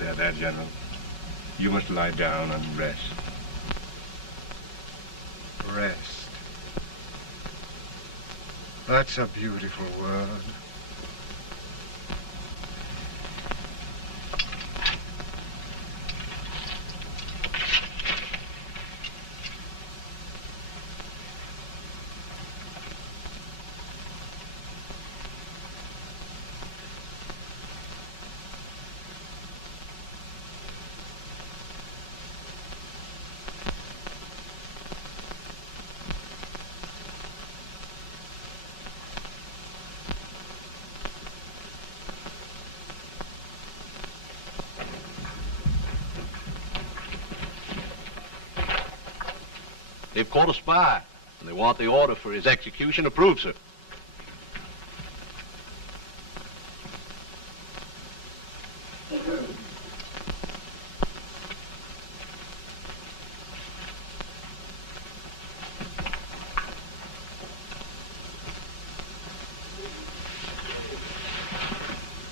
There, General. You must lie down and rest. Rest. That's a beautiful word. They've caught a spy, and they want the order for his execution approved, sir.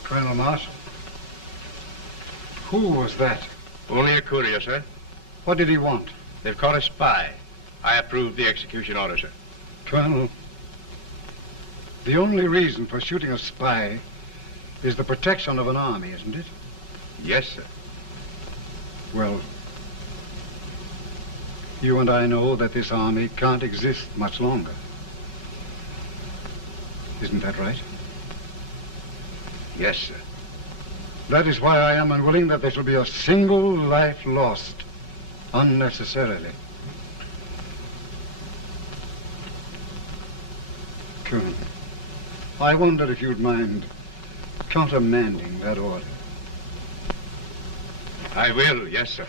Colonel Marshall, who was that? Only a courier, sir. What did he want? They've caught a spy. I approve the execution order, sir. Colonel, the only reason for shooting a spy is the protection of an army, isn't it? Yes, sir. Well, you and I know that this army can't exist much longer. Isn't that right? Yes, sir. That is why I am unwilling that there shall be a single life lost unnecessarily. Colonel, I wonder if you'd mind countermanding that order. I will, yes, sir.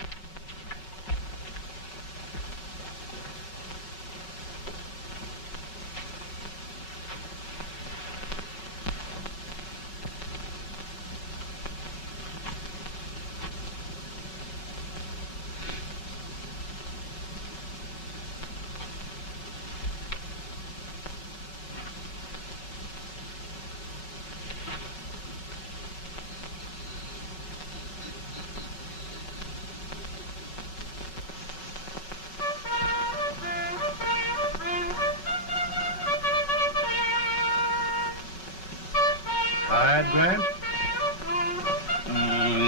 Tired, Grant?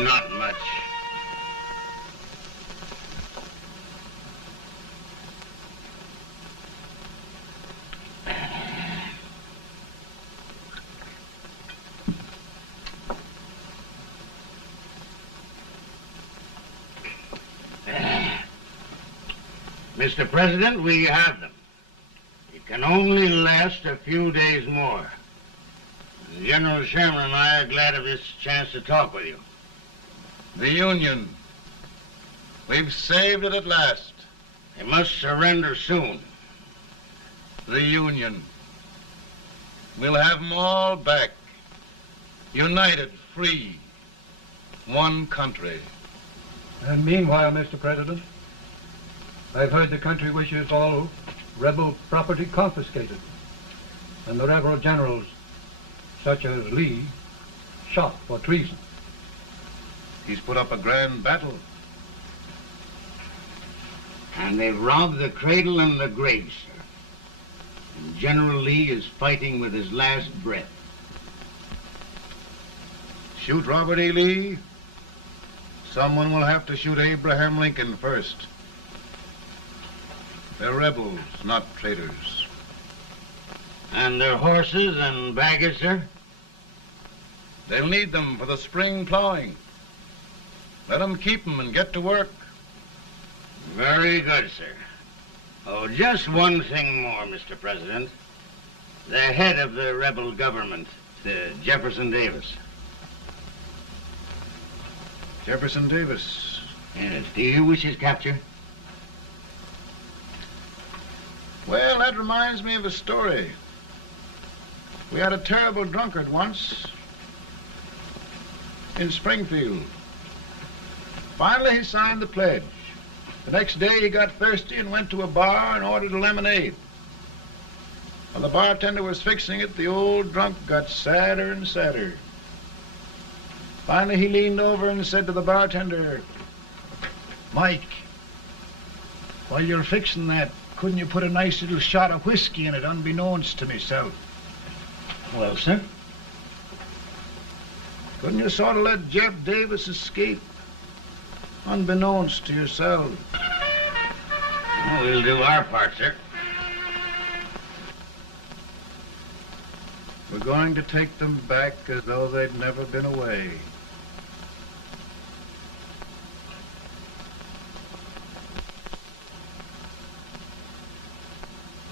Not much. Mr. President, we have them. It can only last a few days more. General Sherman and I are glad of this chance to talk with you. The Union. We've saved it at last. They must surrender soon. The Union. We'll have them all back. United, free. One country. And meanwhile, Mr. President, I've heard the country wishes all rebel property confiscated, and the rebel generals, such as Lee, shot for treason. He's put up a grand battle. And they've robbed the cradle and the grave, sir. And General Lee is fighting with his last breath. Shoot Robert E. Lee? Someone will have to shoot Abraham Lincoln first. They're rebels, not traitors. And their horses and baggage, sir? They'll need them for the spring plowing. Let them keep them and get to work. Very good, sir. Oh, just one thing more, Mr. President. The head of the rebel government, Jefferson Davis. Jefferson Davis? Yes. Do you wish his capture? Well, that reminds me of a story. We had a terrible drunkard once in Springfield. Finally, he signed the pledge. The next day, he got thirsty and went to a bar and ordered a lemonade. While the bartender was fixing it, the old drunk got sadder and sadder. Finally, he leaned over and said to the bartender, "Mike, while you're fixing that, couldn't you put a nice little shot of whiskey in it, unbeknownst to myself?" Well, sir? Couldn't you sort of let Jeff Davis escape, unbeknownst to yourself? Well, we'll do our part, sir. We're going to take them back as though they'd never been away.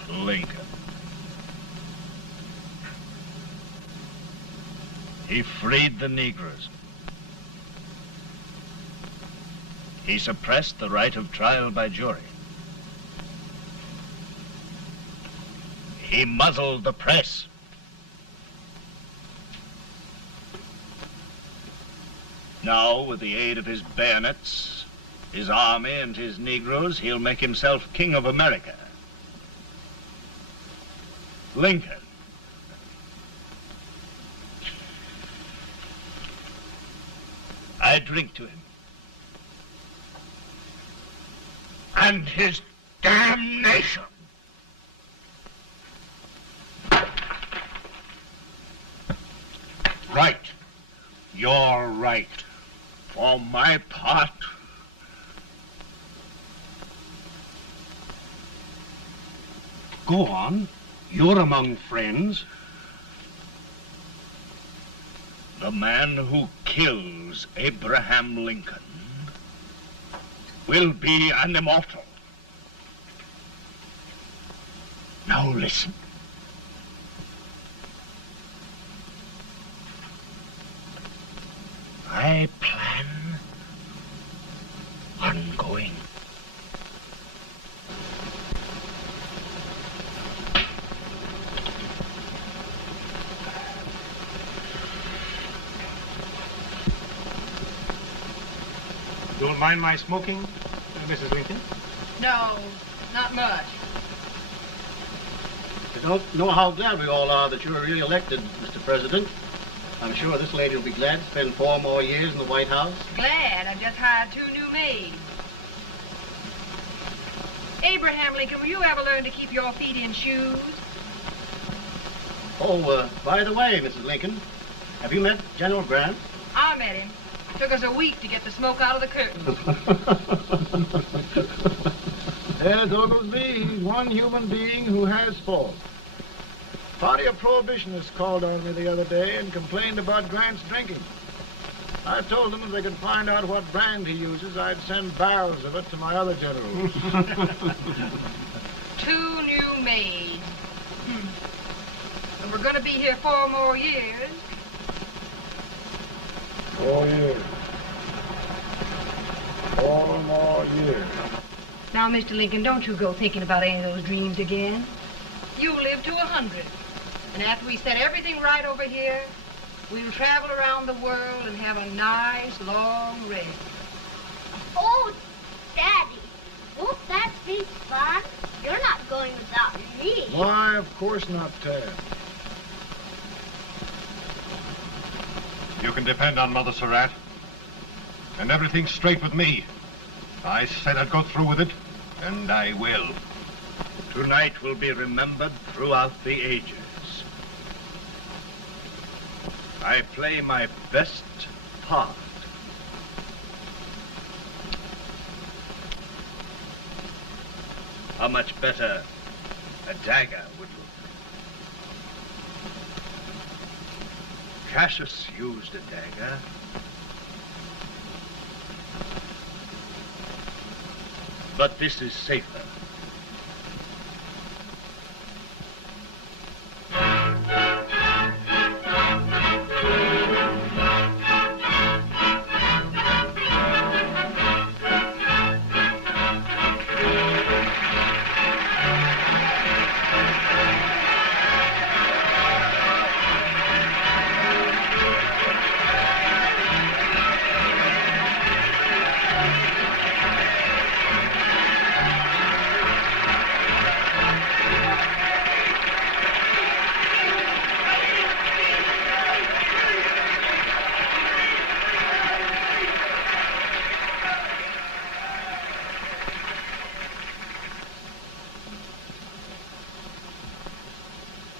Lincoln. He freed the Negroes. He suppressed the right of trial by jury. He muzzled the press. Now, with the aid of his bayonets, his army, and his Negroes, he'll make himself king of America. Lincoln. I drink to him. And his damnation. Right. You're right. For my part, Go on. You're among friends. the man who kills Abraham Lincoln will be an immortal. Now listen. I plan on going. Don't mind my smoking, Mrs. Lincoln? No, not much. I don't know how glad we all are that you're re-elected, Mr. President. I'm sure this lady will be glad to spend 4 more years in the White House. Glad. I've just hired 2 new maids. Abraham Lincoln, will you ever learn to keep your feet in shoes? Oh, by the way, Mrs. Lincoln, have you met General Grant? I met him. Took us a week to get the smoke out of the curtain. Yes, Oglesby, he's one human being who has faults. Party of Prohibitionists called on me the other day and complained about Grant's drinking. I told them if they could find out what brand he uses, I'd send barrels of it to my other generals. 2 new maids. And we're going to be here 4 more years. 4 years. 4 more years. Now, Mr. Lincoln, don't you go thinking about any of those dreams again. You live to 100. And after we set everything right over here, we'll travel around the world and have a nice, long rest. Oh, Daddy, won't that be fun? You're not going without me. Why, of course not, Ted. You can depend on Mother Surratt. And everything's straight with me. I said I'd go through with it, and I will. Tonight will be remembered throughout the ages. I play my best part. How much better a dagger would look. Cassius used a dagger. But this is safer.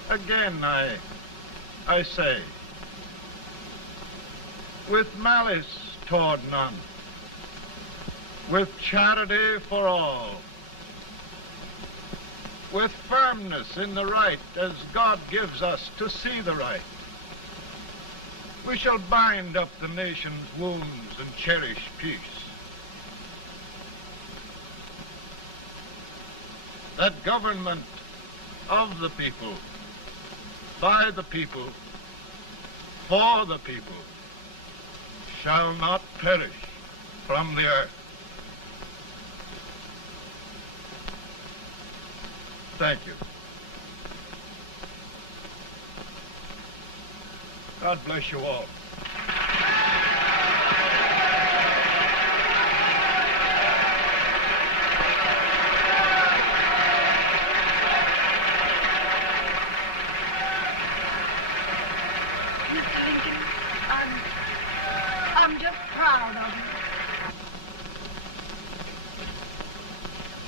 Again, I say, with malice toward none, with charity for all, with firmness in the right as God gives us to see the right, we shall bind up the nation's wounds and cherish peace. That government of the people, by the people, for the people, shall not perish from the earth. Thank you. God bless you all. I'm just proud of you.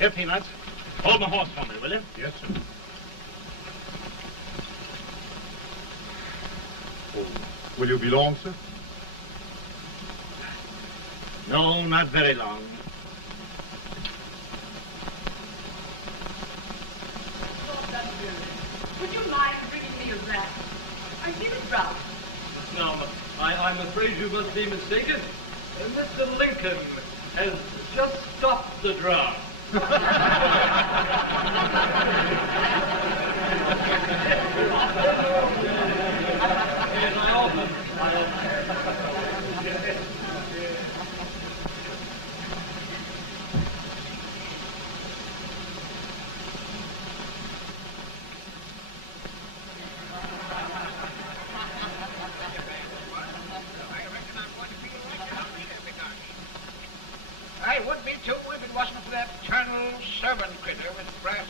Here, Peanuts. Hold my horse for me, will you? Yes, sir. Oh, will you be long, sir? No, not very long. Would you mind bringing me a rat? I feel it brown. No, I'm afraid you must be mistaken. Mr. Lincoln has just stopped the draft. I would be too if it wasn't for that Colonel servant critter with brass